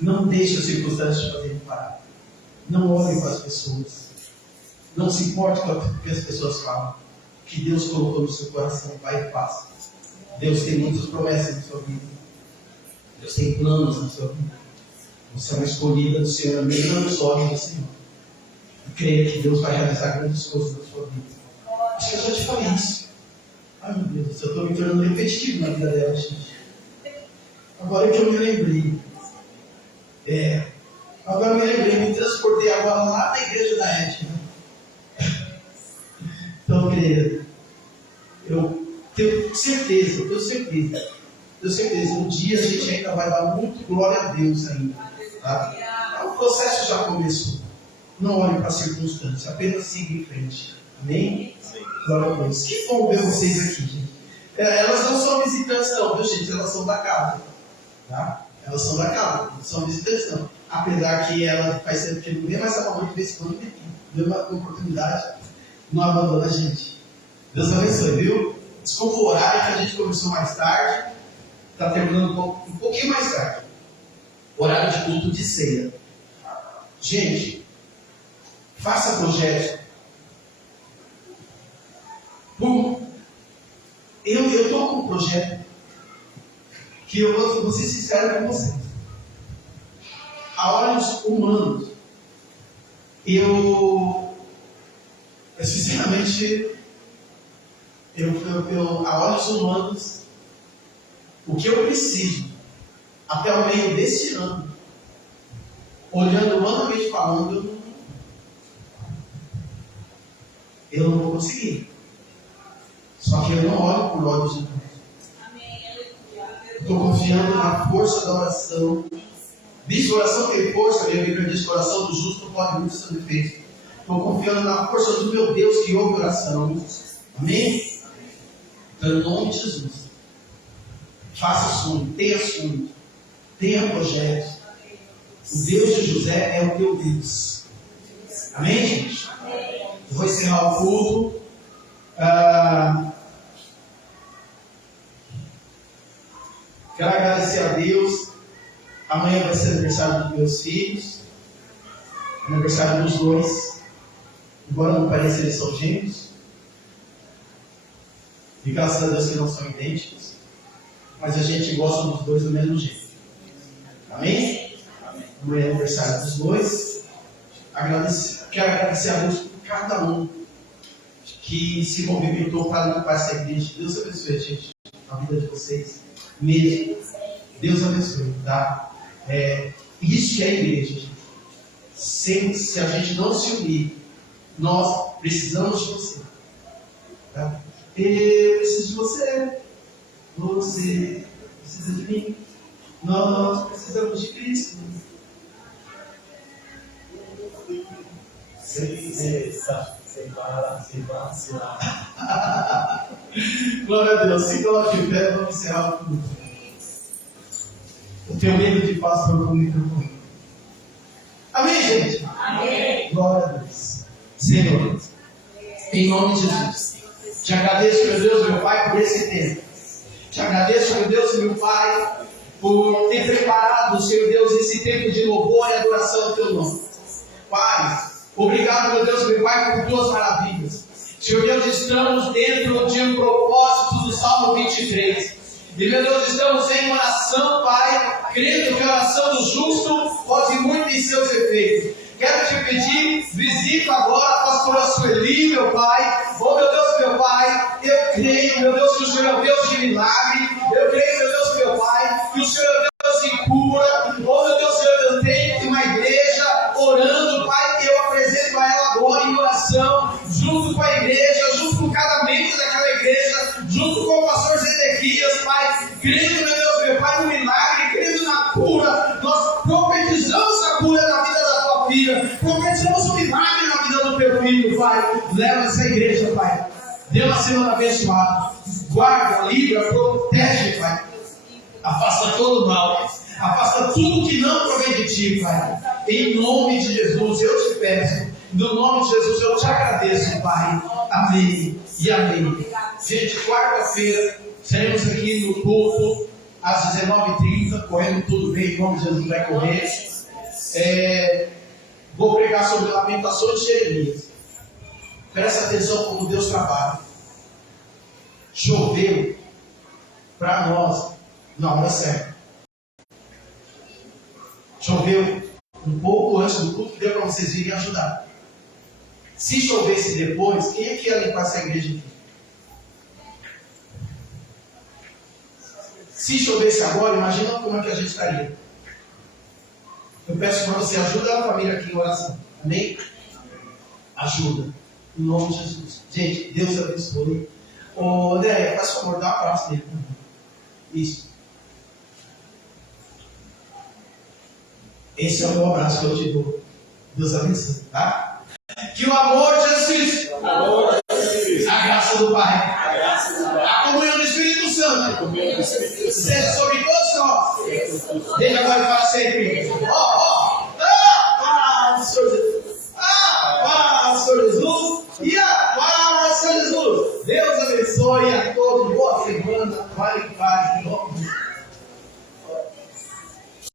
Não deixe as circunstâncias te fazerem parar. Não olhe para as pessoas. Não se importe com o que as pessoas falam. O que Deus colocou no seu coração, vai e faça. Deus tem muitas promessas na sua vida. Deus tem planos na sua vida. Você é uma escolhida do Senhor, mesmo nos olhos do Senhor. E creia que Deus vai realizar grandes coisas na sua vida. Acho que eu já te falei isso. Ai meu Deus, eu estou me tornando repetitivo na vida dela, gente. Agora que eu me lembrei. Agora eu me lembrei, me transportei agora lá na igreja da Etna. Então, querida, eu tenho certeza, um dia a gente ainda vai dar muito glória a Deus ainda. Tá? O processo já começou. Não olhe para a circunstância, apenas siga em frente. Amém? Glória a Deus. Que bom ver vocês aqui, gente. Elas não são visitantes não, viu, gente? Elas são da casa. Tá? Elas são da casa, não são visitantes não. Apesar que ela faz tempo que não vem, mas ela muito de vez em quando deu uma oportunidade, não abandona a gente. Deus abençoe, viu? Desculpa o horário que a gente começou mais tarde. Está terminando um pouquinho mais tarde. Horário de culto de ceia. Gente, faça projeto. Eu estou com um projeto que eu vou ser sincero com vocês. A olhos humanos, eu sinceramente, a olhos humanos, o que eu preciso até o meio deste ano, olhando humanamente falando, eu não vou conseguir. Só que eu não olho por olhos humanos. Estou confiando na força da oração. Diz que oração tem força, minha Bíblia diz que o coração do justo pode muito ser defeito. Estou confiando na força do meu Deus que ouve oração. Amém? Então, em nome de Jesus, faça sonho, tenha projetos. O Deus de José é o teu Deus. Amém, gente? Eu vou encerrar o culto. Quero agradecer a Deus. Amanhã vai ser aniversário dos meus filhos. Aniversário dos dois. Embora não pareça, eles são gêmeos. E graças a Deus que não são idênticos. Mas a gente gosta dos dois do mesmo jeito. Amém? Amanhã é aniversário dos dois. Quero agradecer a Deus por cada um que se movimentou para limpar essa igreja. Deus abençoe, gente, a vida de vocês. Mesmo. Deus abençoe, tá? Isso que é a igreja, gente. Se a gente não se unir, nós precisamos de você. Tá? Eu preciso de você. Você precisa de mim. Nós precisamos de Cristo. Sem Glória a Deus. Se coloque em pé, vamos encerrar o culto. Eu tenho medo de pastor com o microfone. Amém, gente? Amém. Glória a Deus. Senhor, em nome de Jesus, te agradeço, meu Deus, meu Pai, por esse tempo. Te agradeço, meu Deus, meu Pai, por ter preparado, Senhor Deus, esse tempo de louvor e adoração ao teu nome. Pai, obrigado, meu Deus, meu Pai, por tuas maravilhas. Senhor Deus, estamos dentro de um propósito do Salmo 23. E, meu Deus, estamos em oração, Pai, crendo que a oração do justo pode muito em seus efeitos. Quero te pedir, visita agora a pastora Sueli, meu Pai. Oh, meu Deus, meu Pai, eu creio, meu Deus, que o Senhor é um Deus de milagre. Eu creio, meu Deus, meu Pai, que o Senhor é um Deus de cura. Oh, meu Deus, Senhor, eu tenho uma igreja orando, Pai, eu apresento a ela agora em oração, junto com a igreja, junto com cada membro daquela igreja, junto com o pastor Zedequias, Pai, crendo, meu Deus, meu Pai, no milagre, crendo na cura. Nós profetizamos a cura na vida da tua filha, profetizamos o milagre na vida do teu filho, Pai. Leva essa igreja, Pai. Dê uma semana abençoada. Guarda, livra, protege, Pai. Afasta todo o mal. Afasta tudo que não provém de ti, Pai. Em nome de Jesus, eu te peço. No nome de Jesus, eu te agradeço, Pai. Amém e amém. Gente, quarta-feira, seremos aqui no culto, às 19h30, correndo tudo bem, em nome de Jesus vai correr. Vou pregar sobre Lamentações de Jeremias. Presta atenção como Deus trabalha. Choveu para nós na hora certa. Choveu um pouco antes do culto, deu para vocês virem ajudar. Se chovesse depois, quem é que ia limpar essa igreja aqui? Se chovesse agora, imagina como é que a gente estaria. Eu peço para você, ajuda a família aqui em oração. Amém? Ajuda. Em nome de Jesus. Gente, Deus abençoe. Ô, André, faz favor, dá um abraço dele. Isso. Esse é o meu abraço que eu te dou. Deus abençoe, tá? Que o amor de Jesus, a graça do Pai, a comunhão do Espírito Santo, seja sobre todos nós, desde agora e para sempre. Paz, Senhor Jesus. Paz, Senhor Jesus. E a paz, Senhor Jesus. Deus abençoe a todos. Boa semana. Vale que vale.